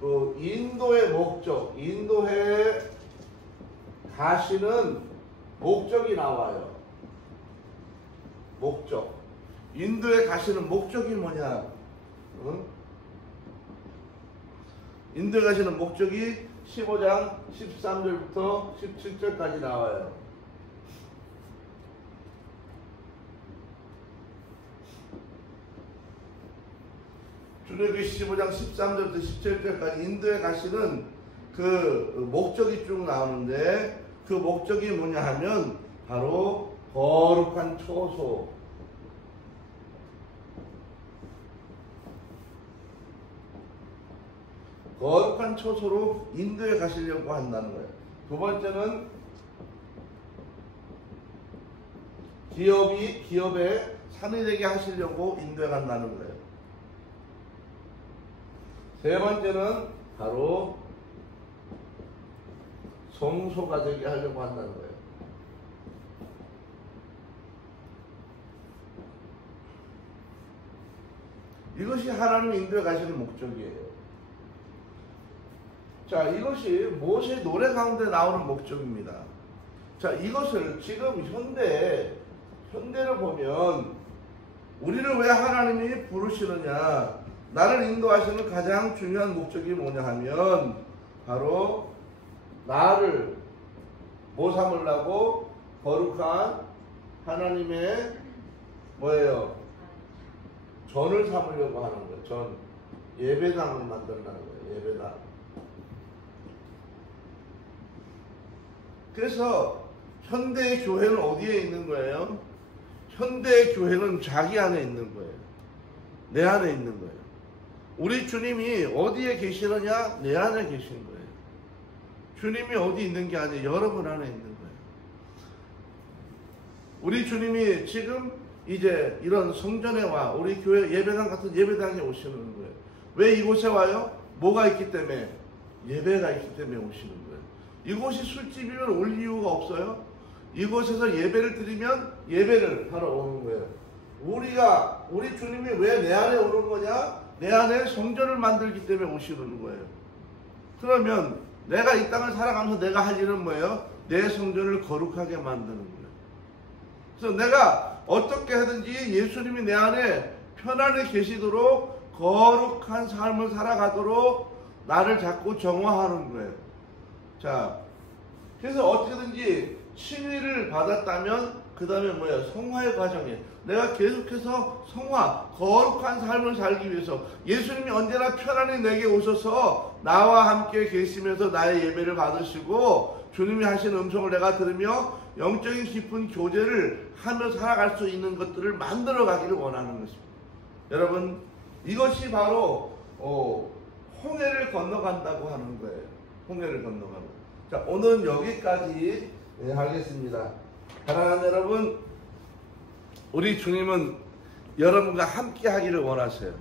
그 인도의 목적, 인도에 가시는 목적이 나와요. 목적. 인도에 가시는 목적이 뭐냐? 인도에 가시는 목적이 15장 13절부터 17절까지 나와요. 출애굽기 15장 13절부터 17절까지 인도에 가시는 그 목적이 쭉 나오는데 그 목적이 뭐냐 하면 바로 거룩한 초소. 거룩한 초소로 인도에 가시려고 한다는 거예요. 두 번째는 기업에 산이 되게 하시려고 인도에 간다는 거예요. 세 번째는 바로 성소가 되게 하려고 한다는 거예요. 이것이 하나님 인도에 가시는 목적이에요. 자, 이것이 모세 노래 가운데 나오는 목적입니다. 자, 이것을 지금 현대를 보면 우리를 왜 하나님이 부르시느냐, 나를 인도하시는 가장 중요한 목적이 뭐냐 하면 바로 나를 뭐 삼으려고? 거룩한 하나님의 뭐예요? 전을 삼으려고 하는 거예요. 전. 예배당을 만들라는 거예요. 예배당. 그래서 현대의 교회는 어디에 있는 거예요? 현대의 교회는 자기 안에 있는 거예요. 내 안에 있는 거예요. 우리 주님이 어디에 계시느냐? 내 안에 계신 거예요. 주님이 어디 있는 게 아니에요. 여러분 안에 있는 거예요. 우리 주님이 지금 이제 이런 성전에 와, 우리 교회 예배당 같은 예배당에 오시는 거예요. 왜 이곳에 와요? 뭐가 있기 때문에? 예배가 있기 때문에 오시는 거예요. 이곳이 술집이면 올 이유가 없어요. 이곳에서 예배를 드리면 예배를 하러 오는 거예요. 우리 주님이 왜 내 안에 오는 거냐? 내 안에 성전을 만들기 때문에 오시는 거예요. 그러면 내가 이 땅을 살아가면서 내가 할 일은 뭐예요? 내 성전을 거룩하게 만드는 거예요. 그래서 내가 어떻게 하든지 예수님이 내 안에 편안히 계시도록 거룩한 삶을 살아가도록 나를 자꾸 정화하는 거예요. 자, 그래서 어떻게든지 칭의를 받았다면 그 다음에 뭐예요? 성화의 과정이에요. 내가 계속해서 성화, 거룩한 삶을 살기 위해서 예수님이 언제나 편안히 내게 오셔서 나와 함께 계시면서 나의 예배를 받으시고 주님이 하시는 음성을 내가 들으며 영적인 깊은 교제를 하며 살아갈 수 있는 것들을 만들어 가기를 원하는 것입니다. 여러분, 이것이 바로 홍해를 건너간다고 하는 거예요. 홍해를 건너가는. 자, 오늘은 여기까지 하겠습니다. 사랑하는 여러분, 우리 주님은 여러분과 함께 하기를 원하세요.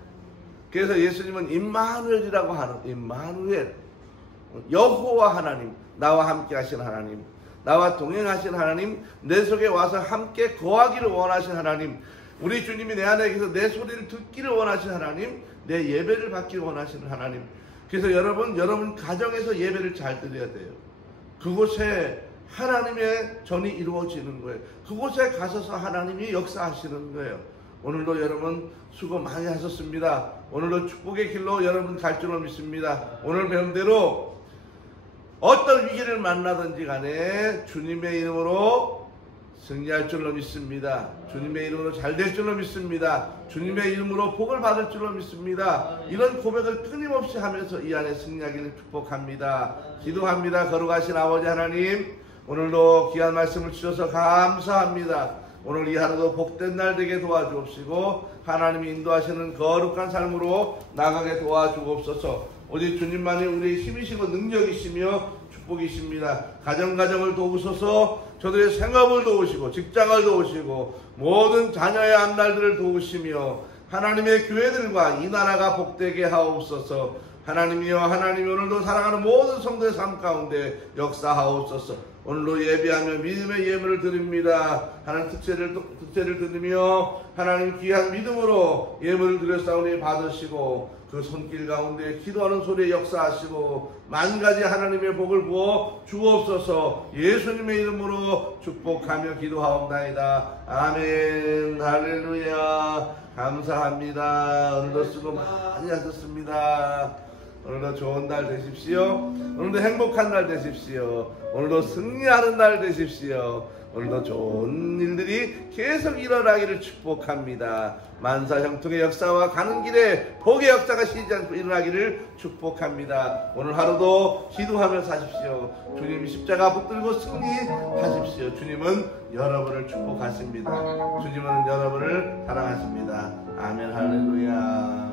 그래서 예수님은 임마누엘이라고 하는, 임마누엘, 여호와 하나님, 나와 함께 하신 하나님, 나와 동행하신 하나님, 내 속에 와서 함께 거하기를 원하신 하나님, 우리 주님이 내 안에 계셔서 내 소리를 듣기를 원하신 하나님, 내 예배를 받기를 원하시는 하나님. 그래서 여러분 가정에서 예배를 잘 드려야 돼요. 그곳에 하나님의 전이 이루어지는 거예요. 그곳에 가셔서 하나님이 역사하시는 거예요. 오늘도 여러분 수고 많이 하셨습니다. 오늘도 축복의 길로 여러분 갈 줄로 믿습니다. 오늘 배운 대로 어떤 위기를 만나든지 간에 주님의 이름으로 승리할 줄로 믿습니다. 주님의 이름으로 잘 될 줄로 믿습니다. 주님의 이름으로 복을 받을 줄로 믿습니다. 이런 고백을 끊임없이 하면서 이 안에 승리하기를 축복합니다. 기도합니다. 거룩하신 아버지 하나님, 오늘도 귀한 말씀을 주셔서 감사합니다. 오늘 이 하루도 복된 날 되게 도와주옵시고 하나님이 인도하시는 거룩한 삶으로 나가게 도와주옵소서. 오직 주님만이 우리의 힘이시고 능력이시며 축복이십니다. 가정을 도우셔서 저들의 생업을 도우시고 직장을 도우시고 모든 자녀의 앞날들을 도우시며 하나님의 교회들과 이 나라가 복되게 하옵소서. 하나님이여, 하나님이 오늘도 사랑하는 모든 성도의 삶 가운데 역사하옵소서. 오늘도 예배하며 믿음의 예물을 드립니다. 하나님 특세를 드리며 하나님 귀한 믿음으로 예물을 드렸사오니 받으시고 그 손길 가운데 기도하는 소리에 역사하시고 만가지 하나님의 복을 부어 주옵소서. 예수님의 이름으로 축복하며 기도하옵나이다. 아멘. 할렐루야. 감사합니다. 오늘도 수고 많이 하셨습니다. 오늘도 좋은 날 되십시오. 오늘도 행복한 날 되십시오. 오늘도 승리하는 날 되십시오. 오늘도 좋은 일들이 계속 일어나기를 축복합니다. 만사형통의 역사와 가는 길에 복의 역사가 쉬지 않고 일어나기를 축복합니다. 오늘 하루도 기도하며 사십시오. 주님 십자가 붙들고 승리하십시오. 주님은 여러분을 축복하십니다. 주님은 여러분을 사랑하십니다. 아멘. 할렐루야.